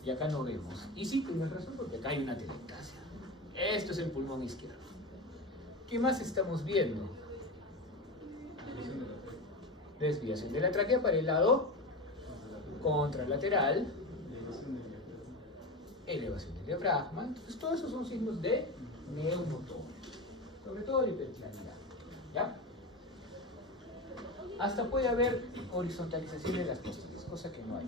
y acá no vemos. Y sí, tienes razón, porque acá hay una telectasia. Esto es el pulmón izquierdo. ¿Qué más estamos viendo? Desviación de la tráquea para el lado contralateral, elevación del diafragma. Entonces, todos esos son signos de neumotórax, sobre todo la hiperclaridad. ¿Ya? Hasta puede haber horizontalización de las costillas, cosa que no hay.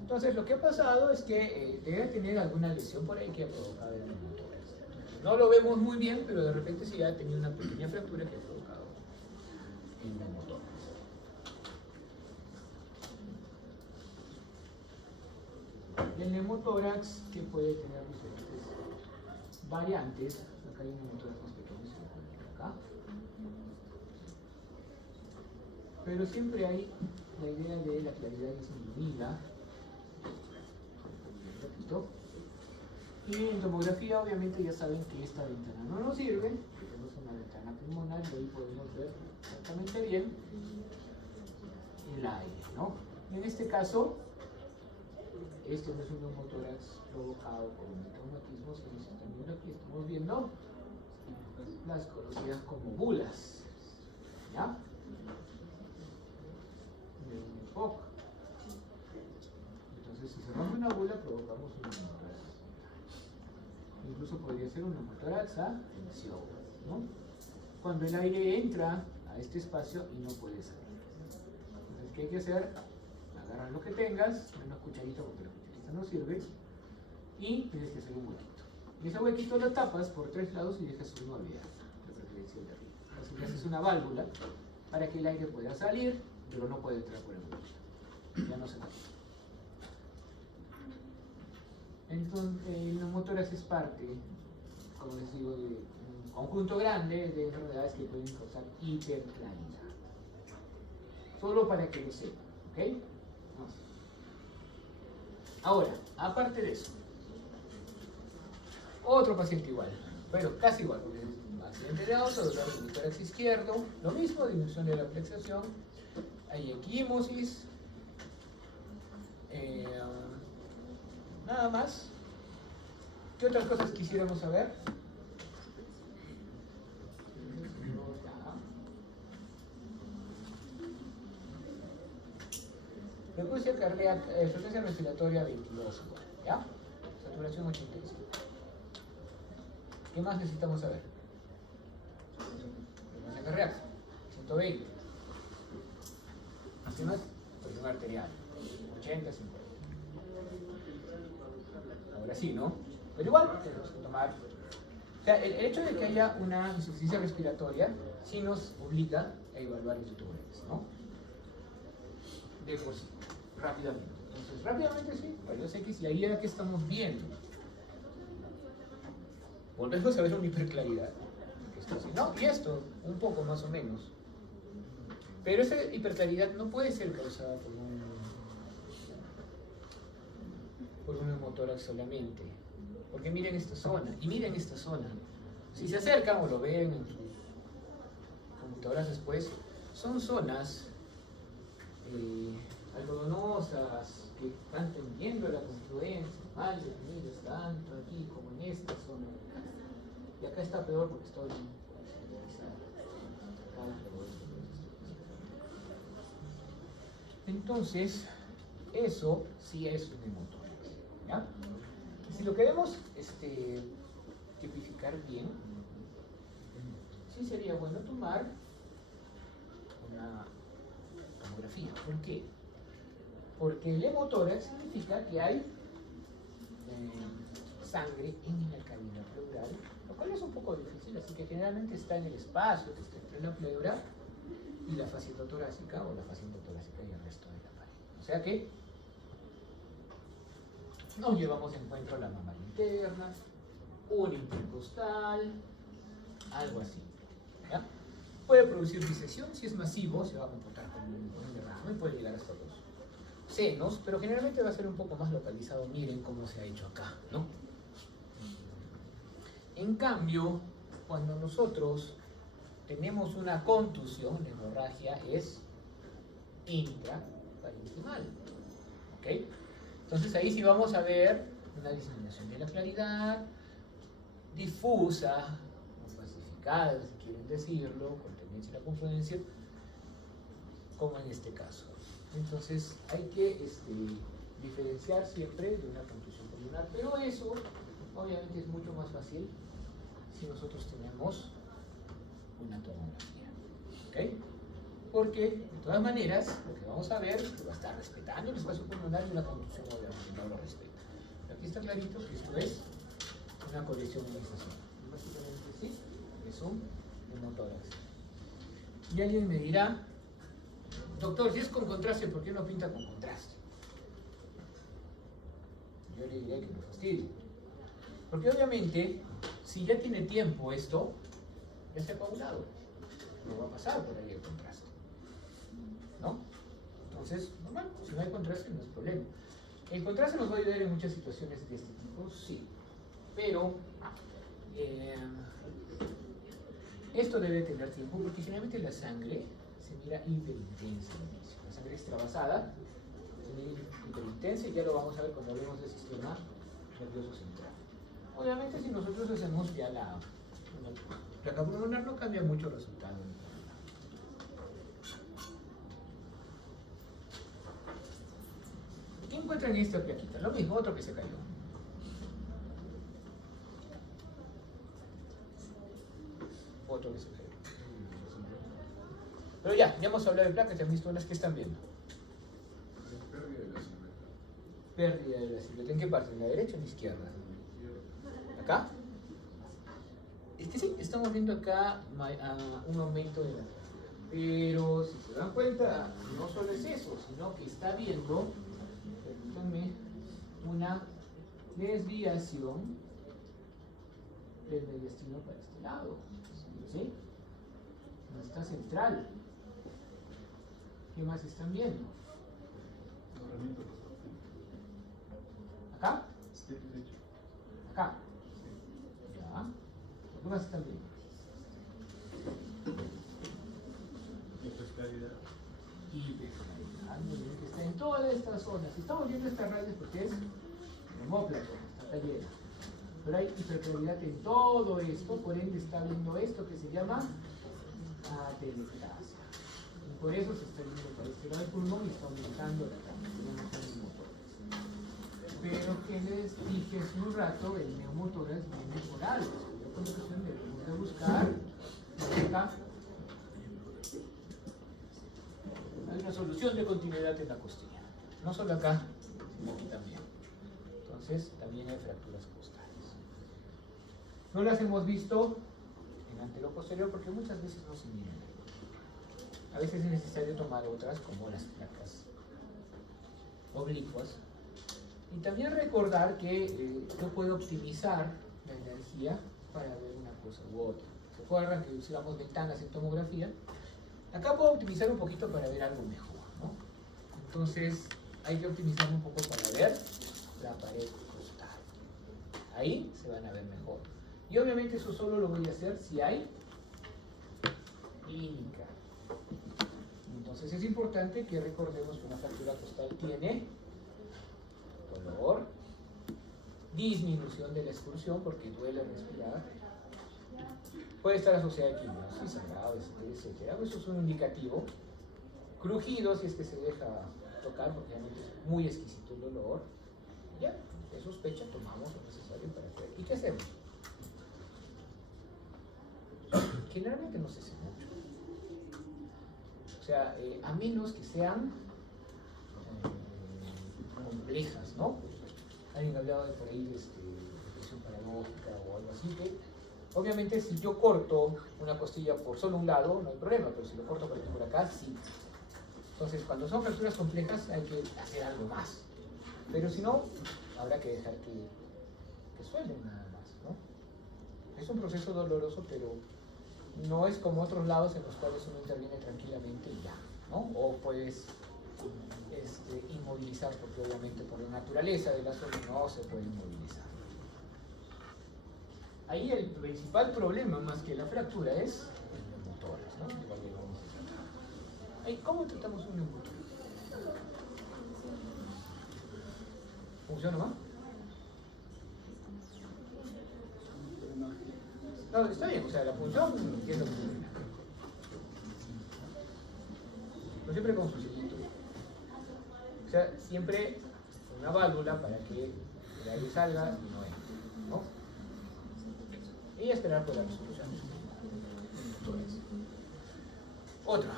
Entonces, lo que ha pasado es que debe tener alguna lesión por ahí que ha provocado el neumotórax. No lo vemos muy bien, pero de repente sí ha tenido una pequeña fractura que ha provocado el neumotórax. El neumotórax, que puede tener diferentes variantes. Acá hay un neumotórax más pequeño, se lo ponen acá. Pero siempre hay la idea de la claridad disminuida. Repito. Y en tomografía, obviamente, ya saben que esta ventana no nos sirve. Tenemos una ventana pulmonar y ahí podemos ver exactamente bien el aire, ¿no? En este caso, este no es un neumotórax provocado por un traumatismo, sino que también aquí estamos viendo las conocidas como bulas, ¿ya? De un EPOC. Entonces, si se rompe una bula, provocamos un neumotórax. Incluso podría ser un neumotórax a tensión, ¿no? Cuando el aire entra a este espacio y no puede salir. Entonces, ¿qué hay que hacer? Agarrar lo que tengas, una cucharita porque la cucharita no sirve, y tienes que hacer un huequito. Y ese huequito lo tapas por 3 lados y dejas uno abierto, de preferencia el de arriba. Así que haces una válvula para que el aire pueda salir, pero no puede entrar por el huequito. Ya no se nota. Entonces, el neumotórax es parte, como les digo, de un conjunto grande de enfermedades que pueden causar hiperclaridad. Solo para que lo sepan, ¿ok? Ahora, aparte de eso, otro paciente igual, bueno, casi igual, porque es un accidente de auto, dolor del tórax izquierdo, lo mismo, disminución de la flexación, hay equimosis, nada más. ¿Qué otras cosas quisiéramos saber? Frecuencia cardíaca, frecuencia respiratoria 22, ¿ya? Saturación 85. ¿Qué más necesitamos saber? Frecuencia cardíaca 120. ¿Qué más? Presión arterial 80, 50. Ahora sí, ¿no? Pero igual tenemos que tomar. O sea, el hecho de que haya una insuficiencia respiratoria sí nos obliga a evaluar el tuberes, ¿no? De por sí, rápidamente. Entonces, rápidamente sí, rayos X, y ahí era que estamos viendo. Volvemos a ver una hiperclaridad. ¿No? Y esto, un poco más o menos. Pero esa hiperclaridad no puede ser causada por un neumotórax solamente. Porque miren esta zona, y miren esta zona. Si se acercan o lo ven en sus computadoras después, son zonas algodonosas que están tendiendo a la confluencia, mal definidas, tanto aquí como en esta zona. Y acá está peor porque está bien. Entonces, eso sí es un neumotórax, ¿ya? Si lo queremos tipificar bien, sí sería bueno tomar una tomografía. ¿Por qué? Porque el neumotórax significa que hay sangre en la cavidad pleural, lo cual es un poco difícil, así que generalmente está en el espacio que está entre la pleura y la fascia torácica o la fascia torácica y el resto de la pared. O sea que nos llevamos de encuentro la mamaria interna, un intercostal, algo así. ¿Ya? Puede producir disección, si es masivo se va a comportar como un derrame, puede llegar hasta los senos, pero generalmente va a ser un poco más localizado. Miren cómo se ha hecho acá, ¿no? En cambio, cuando nosotros tenemos una contusión, la hemorragia es intraparenquimal, ¿ok? Entonces ahí sí vamos a ver una disminución de la claridad, difusa, opacificada, si quieren decirlo, con tendencia a la confluencia, como en este caso. Entonces hay que diferenciar siempre de una contusión pulmonar, pero eso obviamente es mucho más fácil si nosotros tenemos una tomografía, ¿ok? Porque de todas maneras lo que vamos a ver es que va a estar respetando el espacio pulmonar y una contusión obviamente no lo respeta. Pero aquí está clarito que esto es una colesionización. Básicamente sí, es un neumotórax. Y alguien me dirá, doctor, si es con contraste, ¿por qué no pinta con contraste? Yo le diría que no fastidie. Porque obviamente, si ya tiene tiempo esto, ya se ha coagulado. No va a pasar por ahí el contraste, ¿no? Entonces, normal, si no hay contraste no es problema. El contraste nos va a ayudar en muchas situaciones de este tipo, sí. Pero esto debe tener tiempo porque generalmente la sangre se mira hiperintensa. La sangre extravasada se mira hiperintensa y ya lo vamos a ver cuando hablemos del sistema nervioso central. Obviamente si nosotros hacemos ya la placa pulmonar no cambia mucho el resultado. ¿Qué encuentran en esta plaquita? Lo mismo, otro que se cayó. Otro que se cayó. Pero ya hemos hablado de placas, ya han visto las que están viendo. Pérdida de la silueta. Pérdida de la silueta. ¿En qué parte? ¿En la derecha o en la izquierda? acá. Sí, estamos viendo acá un aumento de la fractura. Pero si se dan cuenta, no solo es eso, sino que está viendo, permítanme, una desviación del mediastino para este lado. ¿Sí? No está central. ¿Qué más están viendo? ¿Acá? Acá. Ya. ¿Qué más están viendo? Hiperclaridad. Hiperclaridad, muy bien, que está en todas estas zonas. Estamos viendo estas rayas porque es homóplato, está llena. Pero hay hiperclaridad en todo esto, por ende está viendo esto que se llama atelectasia. Y por eso se está viendo para este lado del pulmón y está aumentando la cantidad de motores. Pero que les dije hace un rato, el neumotórax viene por algo. A continuación debemos de buscar acá. Hay una solución de continuidad en la costilla. No solo acá, sino aquí también. Entonces, también hay fracturas costales. No las hemos visto en antero-posterior porque muchas veces no se miran. A veces es necesario tomar otras, como las placas oblicuas. Y también recordar que yo puedo optimizar la energía para ver una cosa u otra. ¿Se acuerdan que usamos ventanas en tomografía? Acá puedo optimizar un poquito para ver algo mejor, ¿no? Entonces, hay que optimizar un poco para ver la pared costal. Ahí se van a ver mejor. Y obviamente eso solo lo voy a hacer si hay clínica. Entonces es importante que recordemos que una fractura costal tiene dolor, disminución de la expulsión porque duele respirar, puede estar asociada a equimosis, sangrado, etc. Eso es un indicativo. Crujido si es que se deja tocar porque realmente es muy exquisito el dolor. Ya, de sospecha tomamos lo necesario para hacer. ¿Y qué hacemos? Generalmente no se hace mucho. O sea, a menos que sean complejas, ¿no? Alguien hablaba de por ahí de depresión paradójica o algo así, que obviamente si yo corto una costilla por solo un lado no hay problema, pero si lo corto por acá, sí. Entonces, cuando son fracturas complejas hay que hacer algo más. Pero si no, habrá que dejar que suelen nada más, ¿no? Es un proceso doloroso, pero no es como otros lados en los cuales uno interviene tranquilamente y ya, ¿no? O puedes inmovilizar, porque obviamente por la naturaleza de la zona no se puede inmovilizar. Ahí el principal problema, más que la fractura, es el neumotórax, ¿no? Ahí, ¿cómo tratamos un neumotórax? ¿Funciona más? No, está bien, o sea, la función entiendo que funciona. Pero siempre con su seguimiento. O sea, siempre una válvula para que el aire salga y no entre, ¿no? Y esperar por la resolución. Entonces, otra.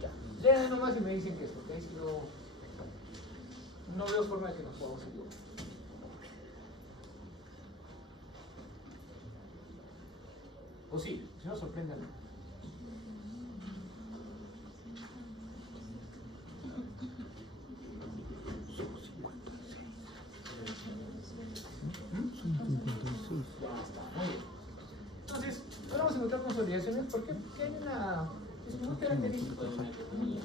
Ya. Lean nomás y me dicen que es porque ahí sí no veo forma de que nos podamos equivocar. O sí, si no, sorpréndanme. Entonces, ahora vamos a encontrar consolidaciones porque hay es muy característico de una neumonía.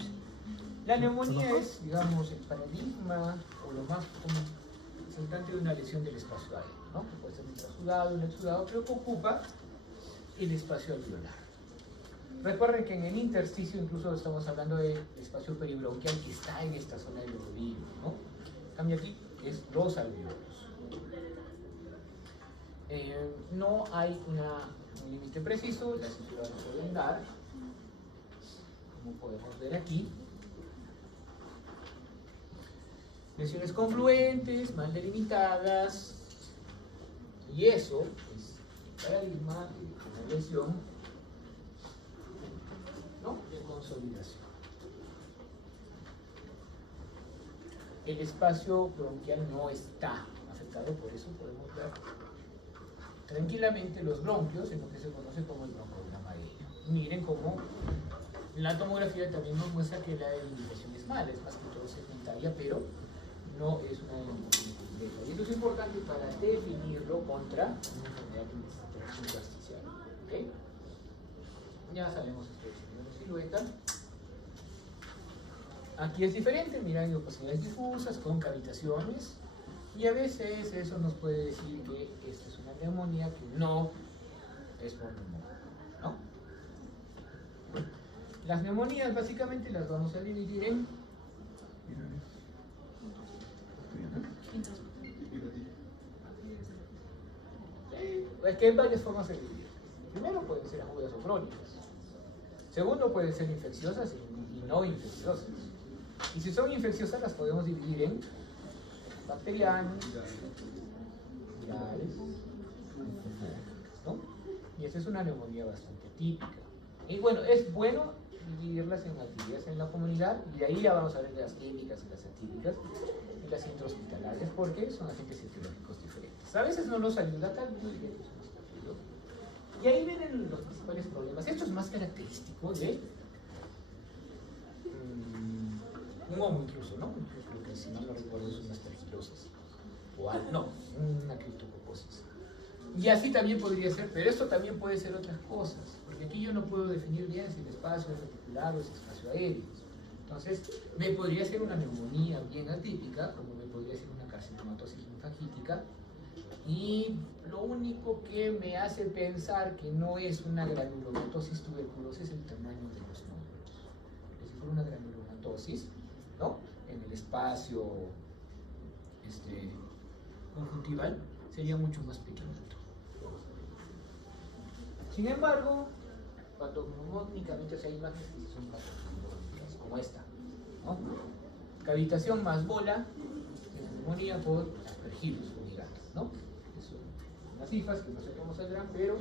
La neumonía es, digamos, el paradigma o lo más común resultante de una lesión del espacio aéreo, ¿no? Que puede ser un intrasudado, un exudado, pero que ocupa el espacio alveolar. Recuerden que en el intersticio incluso estamos hablando del espacio peribronquial que está en esta zona del ovillo, ¿no? En cambio aquí es los alveolos. No hay un límite preciso, las cinturas no pueden dar, como podemos ver aquí. Lesiones confluentes, mal delimitadas, y eso es el paradigma de una lesión, ¿no?, de consolidación. El espacio bronquial no está afectado. afectado, por eso podemos ver tranquilamente los bronquios en lo que se conoce como el broncograma aéreo. Miren cómo la tomografía también nos muestra que la identificación es mala, es más que todo segmentaria, pero no es una identificación completa. Y eso es importante para definirlo contra una enfermedad intersticial. ¿Okay? Ya sabemos esto de la silueta. Aquí es diferente, miran opacidades difusas con cavitaciones, y a veces eso nos puede decir que esta es una neumonía que no es por neumonía, ¿no? Las neumonías básicamente las vamos a dividir en es que hay varias formas de dividir. Primero pueden ser agudas o crónicas. Segundo pueden ser infecciosas y no infecciosas. Y si son infecciosas las podemos dividir en bacterianas, virales, ¿no? Y esa es una neumonía bastante típica. Y bueno, es bueno dividirlas en actividades en la comunidad, y de ahí ya vamos a ver las clínicas y las atípicas y las intrahospitalarias, porque son agentes etiológicos diferentes. A veces no nos ayuda tanto, y ahí vienen los principales problemas. Esto es más característico de un homo incluso, ¿no? Creo que si no lo recuerdo es una aspergilosis. O no, una criptococosis. Y así también podría ser, pero esto también puede ser otras cosas, porque aquí yo no puedo definir bien si el espacio es reticular o es espacio aéreo. Entonces, me podría ser una neumonía bien atípica, como me podría ser una carcinomatosis linfagítica, y lo único que me hace pensar que no es una granulomatosis tuberculosa es el tamaño de los nódulos. Porque si fuera una granulomatosis, ¿no?, en el espacio conjuntival, sería mucho más pequeñito. Sin embargo, patognomónicamente hay imágenes que son patognomónicas, como esta, ¿no? Cavitación más bola, es neumonía por aspergillus fumigatus, ¿no? Son unas cifras que no sé cómo saldrán, pero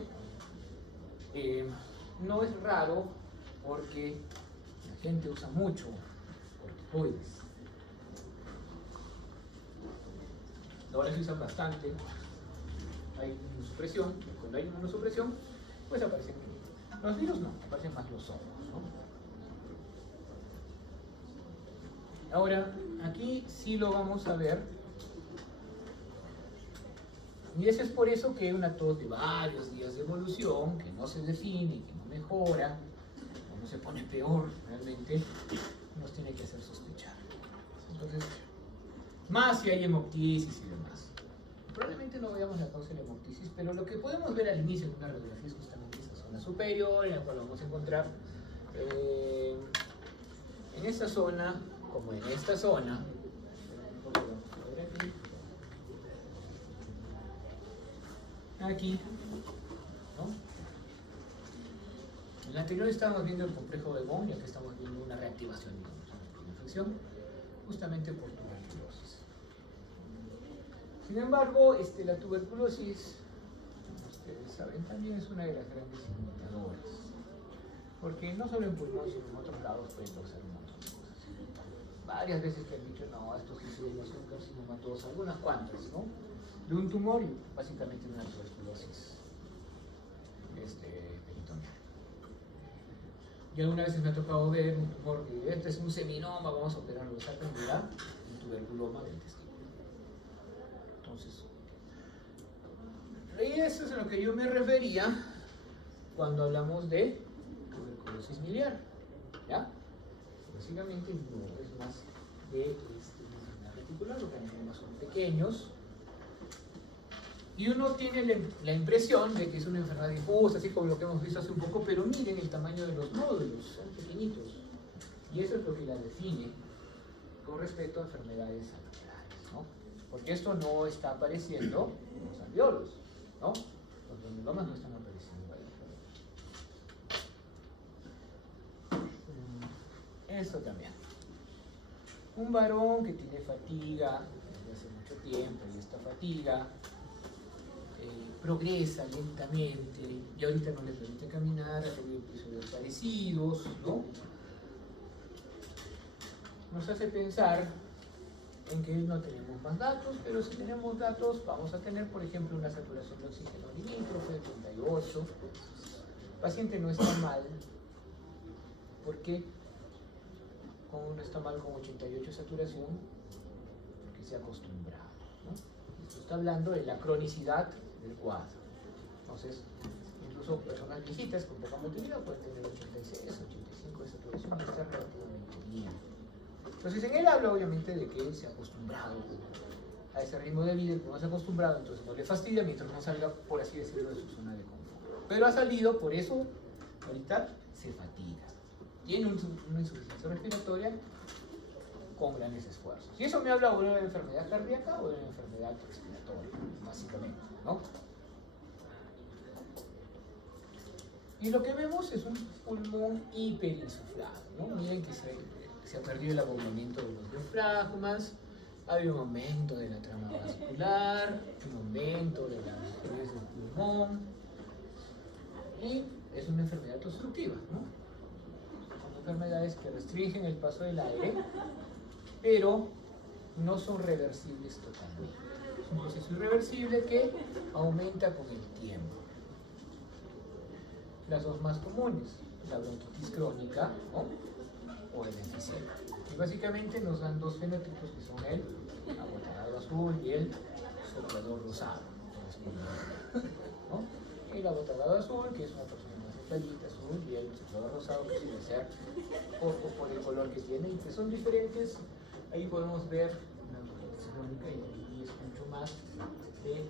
no es raro porque la gente usa mucho corticoides. Ahora se usan bastante, hay inmunosupresión, cuando hay inmunosupresión, pues aparecen los virus, no, aparecen más los hongos, ¿no? Ahora, aquí sí lo vamos a ver, y eso es por eso que una tos de varios días de evolución, que no se define, que no mejora, o no se pone peor realmente, nos tiene que hacer sospechar. Entonces, más si hay hemoptisis y demás. Probablemente no veamos la causa de la hemoptisis, pero lo que podemos ver al inicio de una radiografía es justamente esa zona superior, en la cual vamos a encontrar en esta zona, como en esta zona, aquí, ¿no? En el anterior estábamos viendo el complejo de Von, y aquí estamos viendo una reactivación, digamos, una infección, justamente por tuberculosis. Sin embargo, la tuberculosis, como ustedes saben, también es una de las grandes imitadoras, porque no solo en pulmón, sino en otros lados pueden causar un montón de cosas. Varias veces que han dicho, no, esto sí es un carcinomatosa, algunas cuantas, ¿no?, de un tumor y básicamente de una tuberculosis peritoneal. Y algunas veces me ha tocado ver un tumor que este es un seminoma, vamos a operarlo, sacan de la un tuberculoma del testículo. Entonces, y eso es a lo que yo me refería cuando hablamos de tuberculosis miliar, ¿ya? Básicamente no es más de reticular, los granulomas son pequeños, y uno tiene la impresión de que es una enfermedad difusa, así como lo que hemos visto hace un poco, pero miren el tamaño de los nódulos, son pequeñitos, y eso es lo que la define con respecto a enfermedades alveolares, ¿no? Porque esto no está apareciendo en los alveolos, ¿no? Los granulomas no están apareciendo ahí. Eso también. Un varón que tiene fatiga desde hace mucho tiempo, y esta fatiga progresa lentamente, y ahorita no le permite caminar, ha tenido episodios parecidos, ¿no? Nos hace pensar en que no tenemos más datos, pero si tenemos datos vamos a tener, por ejemplo, una saturación de oxígeno limítrofe de 38. El paciente no está mal, porque no está mal con 88 saturación, porque se ha acostumbrado, ¿no? Esto está hablando de la cronicidad del cuadro. Entonces, incluso personas viejitas con poca motilidad pueden tener 86, 85 de saturación, y está relativamente bien. Entonces, en él habla obviamente de que él se ha acostumbrado a ese ritmo de vida, que no se ha acostumbrado, entonces no le fastidia mientras no salga, por así decirlo, de su zona de confort. Pero ha salido, por eso, ahorita se fatiga. Tiene una insuficiencia respiratoria con grandes esfuerzos. Y eso me habla o de una enfermedad cardíaca o de una enfermedad respiratoria, básicamente, ¿no? Y lo que vemos es un pulmón hiperinsuflado, ¿no? Miren que se ha perdido el abombamiento de los diafragmas, hay un aumento de la trama vascular, un aumento de la fluidez del pulmón, y es una enfermedad obstructiva, ¿no? Son enfermedades que restringen el paso del aire, pero no son reversibles totalmente. Es un proceso irreversible que aumenta con el tiempo. Las dos más comunes, la bronquitis crónica, ¿no? O el enfisema. Y básicamente nos dan dos fenotipos que son el abotagado azul y el soplador rosado, ¿no? El abotagado azul, que es una persona más cefalita azul, y el soplador rosado, que suele ser por el color que tiene, y que son diferentes. Ahí podemos ver una bronquitis crónica y es mucho más de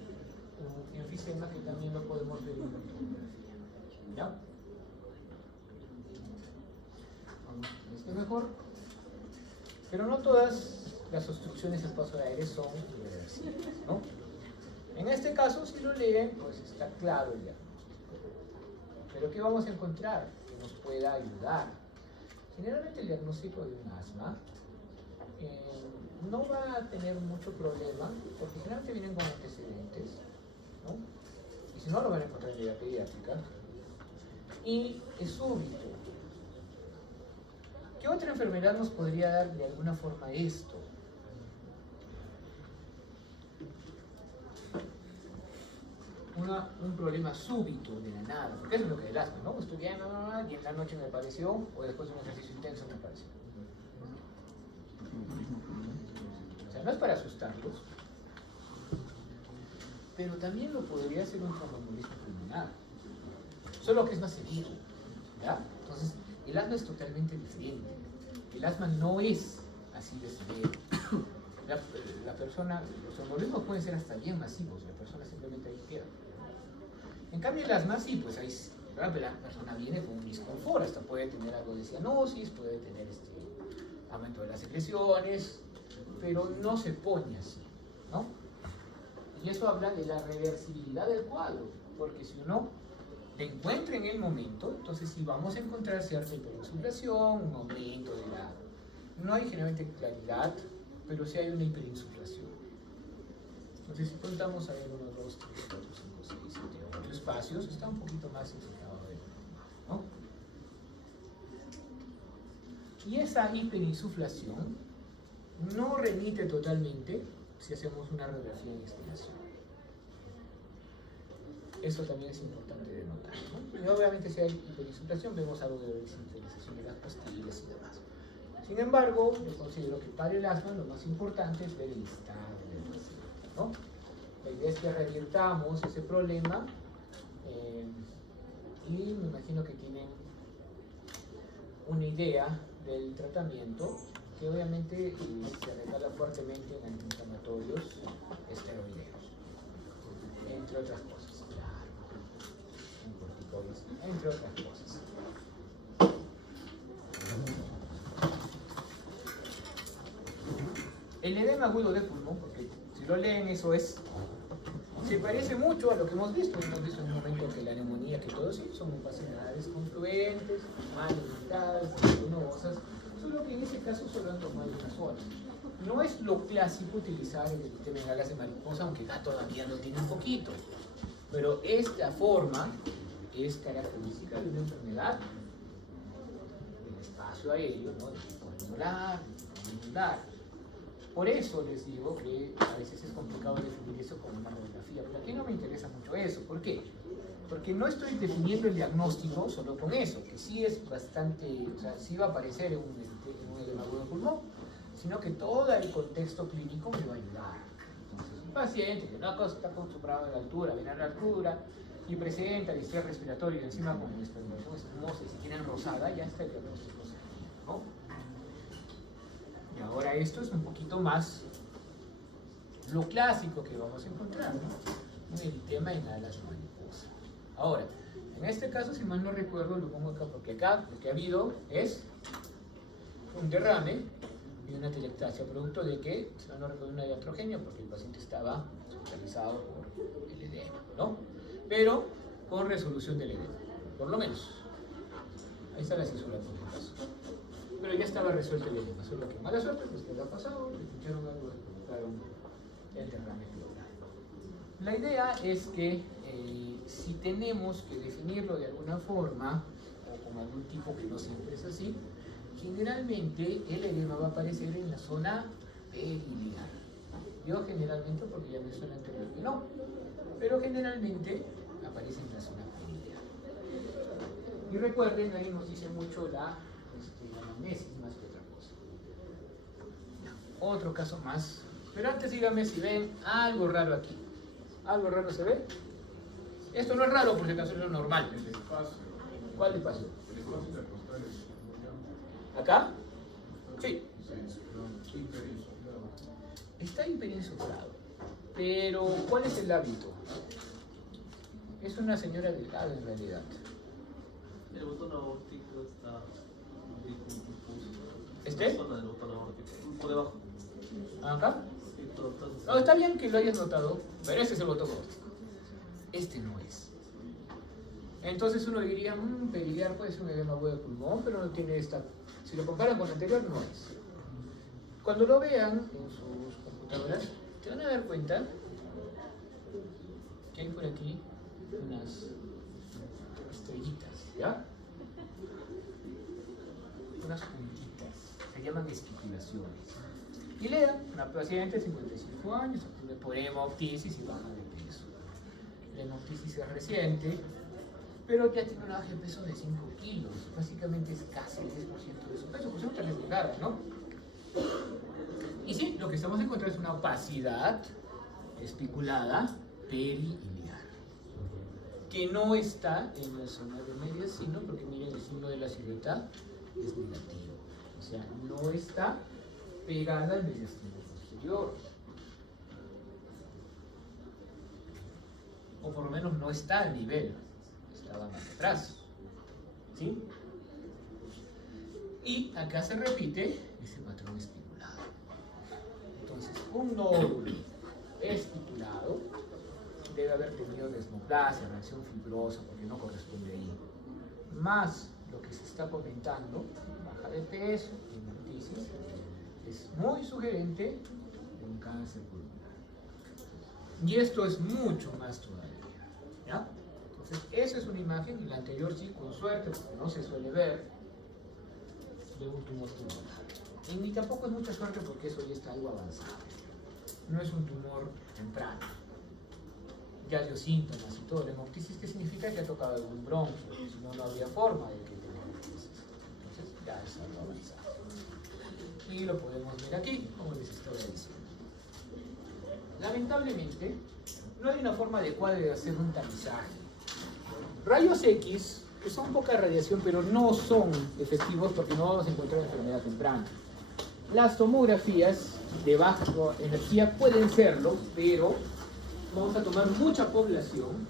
un enfisema que también lo podemos ver en la tomografía. ¿Ya? Vamos a esto mejor. Pero no todas las obstrucciones del paso de aire son irreversibles, ¿no? En este caso, si lo leen, pues está claro el diagnóstico. Pero ¿qué vamos a encontrar que nos pueda ayudar? Generalmente el diagnóstico de un asma no va a tener mucho problema, porque generalmente vienen con antecedentes, ¿no? Y si no, lo van a encontrar en la pediátrica. Y es súbito. ¿Qué otra enfermedad nos podría dar de alguna forma esto? Un problema súbito de la nada, porque eso es lo que es el asma, ¿no? Estoy bien, y en la noche me pareció, o después de un ejercicio intenso me pareció. O sea, no es para asustarlos, pero también lo podría ser un tromboembolismo pulmonar, solo que es más severo, ¿ya? Entonces, el asma es totalmente diferente. El asma no es así de severo. La persona, los embolismos pueden ser hasta bien masivos, la persona simplemente ahí queda. En cambio, el asma sí, pues ahí la persona viene con un disconfort, hasta puede tener algo de cianosis, puede tener aumento de las secreciones, pero no se pone así, ¿no? Y eso habla de la reversibilidad del cuadro, porque si uno te encuentra en el momento, entonces sí vamos a encontrar cierta hiperinsuflación, un aumento de la... No hay generalmente claridad, pero sí hay una hiperinsuflación. Entonces si contamos ahí 1, 2, 3, 4, 5, 6, 7, 8 espacios, está un poquito más insuflado de ¿no? Y esa hiperinsuflación no remite totalmente si hacemos una radiografía en inspiración. Eso también es importante de notar, ¿no? Y obviamente si hay hiperinsuflación vemos algo de desintelización de las pastillas y demás. Sin embargo, yo considero que para el asma lo más importante es ver el estado del paciente, ¿no? La idea es que revirtamos ese problema y me imagino que tienen una idea del tratamiento que obviamente se recala fuertemente en antiinflamatorios esteroideos, entre otras cosas, claro, en corticoides, entre otras cosas. El edema agudo de pulmón, porque si lo leen eso es, se parece mucho a lo que hemos visto en un momento que la neumonía, que todo sí, son opacidades confluentes, mal limitadas, venenosas, solo que en ese caso solo han tomado una sola. No es lo clásico utilizar el sistema de galas de mariposa, aunque acá todavía lo tiene un poquito, pero esta forma es característica de una enfermedad del espacio aéreo, ¿no? De tipo alveolar, de tipo alveolar. Por eso les digo que a veces es complicado definir eso como una radiografía, pero aquí no me interesa mucho eso. ¿Por qué? Porque no estoy definiendo el diagnóstico solo con eso, que sí es bastante, o sea, sí va a aparecer en un edema agudo de pulmón, sino que todo el contexto clínico me va a ayudar. Entonces, un paciente que no está acostumbrado a la altura, viene a la altura y presenta distrés respiratorio y encima con expectoración espumosa y si tienen rosada, ya está el diagnóstico, ¿no? Y ahora esto es un poquito más lo clásico que vamos a encontrar, ¿no? Un eritema en alas mariposa. Ahora, en este caso, si mal no recuerdo, lo pongo acá porque acá lo que ha habido es un derrame y una telectasia, producto de que, si mal no recuerdo, una iatrogenia porque el paciente estaba hospitalizado por el edema, ¿no? Pero con resolución del edema, por lo menos. Ahí está la cesura por el caso. Pero ya estaba resuelto el edema, solo que mala suerte, pues que le ha pasado, le escucharon algo, le colocaron el derrame pleural. La idea es que si tenemos que definirlo de alguna forma, o con algún tipo que no siempre es así, generalmente el edema va a aparecer en la zona periliar. Yo generalmente, porque ya me suena anterior que no, pero generalmente aparece en la zona periliar. Y recuerden, ahí nos dice mucho la anamnesis más que otra cosa. Otro caso más, pero antes díganme si ven algo raro aquí. ¿Algo raro se ve? Esto no es raro, por si acaso es lo normal. El espacio. ¿Cuál espacio? El espacio intercostal es muy amplio. ¿Acá? Sí. Sí, hiperinsuflado. Está hiperinsuflado. Pero, ¿cuál es el hábito? Es una señora delgada en realidad. El botón aórtico está difuso. ¿Este? La zona del botón aórtico. Por debajo. ¿Acá? Sí, todo No, está bien que lo hayas notado, pero ese es el botón aórtico. Este no es. Entonces uno diría, periliar puede ser un edema agudo de pulmón, pero no tiene esta. Si lo comparan con el anterior, no es. Cuando lo vean en sus computadoras, te van a dar cuenta que hay por aquí unas estrellitas, ¿ya? Unas puntitas, se llaman especulaciones. Y lea, una paciente de 55 años, atiende por hemoptisis y baja de peso. La hemoptisis es reciente, pero ya tiene una baja de peso de 5 kilos, básicamente es casi el 10% de su peso, pues es tan delgada, ¿no? Y sí, lo que estamos encontrando es una opacidad espiculada periliar, que no está en la zona de mediastino, porque miren, el signo de la silueta es negativo, o sea, no está pegada al mediastino posterior, o por lo menos no está al nivel, estaba más atrás, ¿sí? Y acá se repite ese patrón espiculado. Entonces, un nódulo espiculado debe haber tenido desmoplasia, reacción fibrosa, porque no corresponde ahí. Más lo que se está comentando, baja de peso, hemoptisis, es muy sugerente de un cáncer pulmonar. Y esto es mucho más todavía, ¿ya? Entonces, esa es una imagen, y la anterior sí, con suerte, porque no se suele ver, de un tumor pulmonar. Y ni tampoco es mucha suerte porque eso ya está algo avanzado. No es un tumor temprano. Ya dio síntomas y todo. La hemoptisis, ¿qué significa? Que ha tocado algún bronquio, si no, no habría forma de que tenga hemoptisis. Entonces, ya es algo avanzado. Y lo podemos ver aquí, como les estaba diciendo. Lamentablemente, no hay una forma adecuada de hacer un tamizaje. Rayos X, que son poca radiación, pero no son efectivos porque no vamos a encontrar enfermedad temprana. Las tomografías de baja energía pueden serlo, pero vamos a tomar mucha población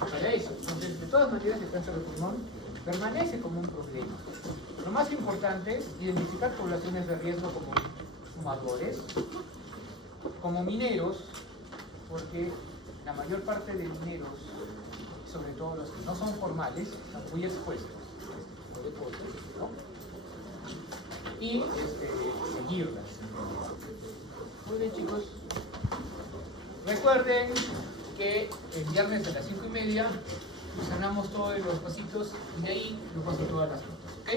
para eso. Entonces, de todas maneras, el cáncer de pulmón permanece como un problema. Lo más importante es identificar poblaciones de riesgo como fumadores, como mineros, porque la mayor parte de mineros, sobre todo los que no son formales, están muy expuestos a este tipo de cosas, ¿no? Y seguirlas. Muy bien, chicos. Recuerden que el viernes a las 5:30 sanamos todos los pasitos y de ahí lo paso todas las notas, ¿ok?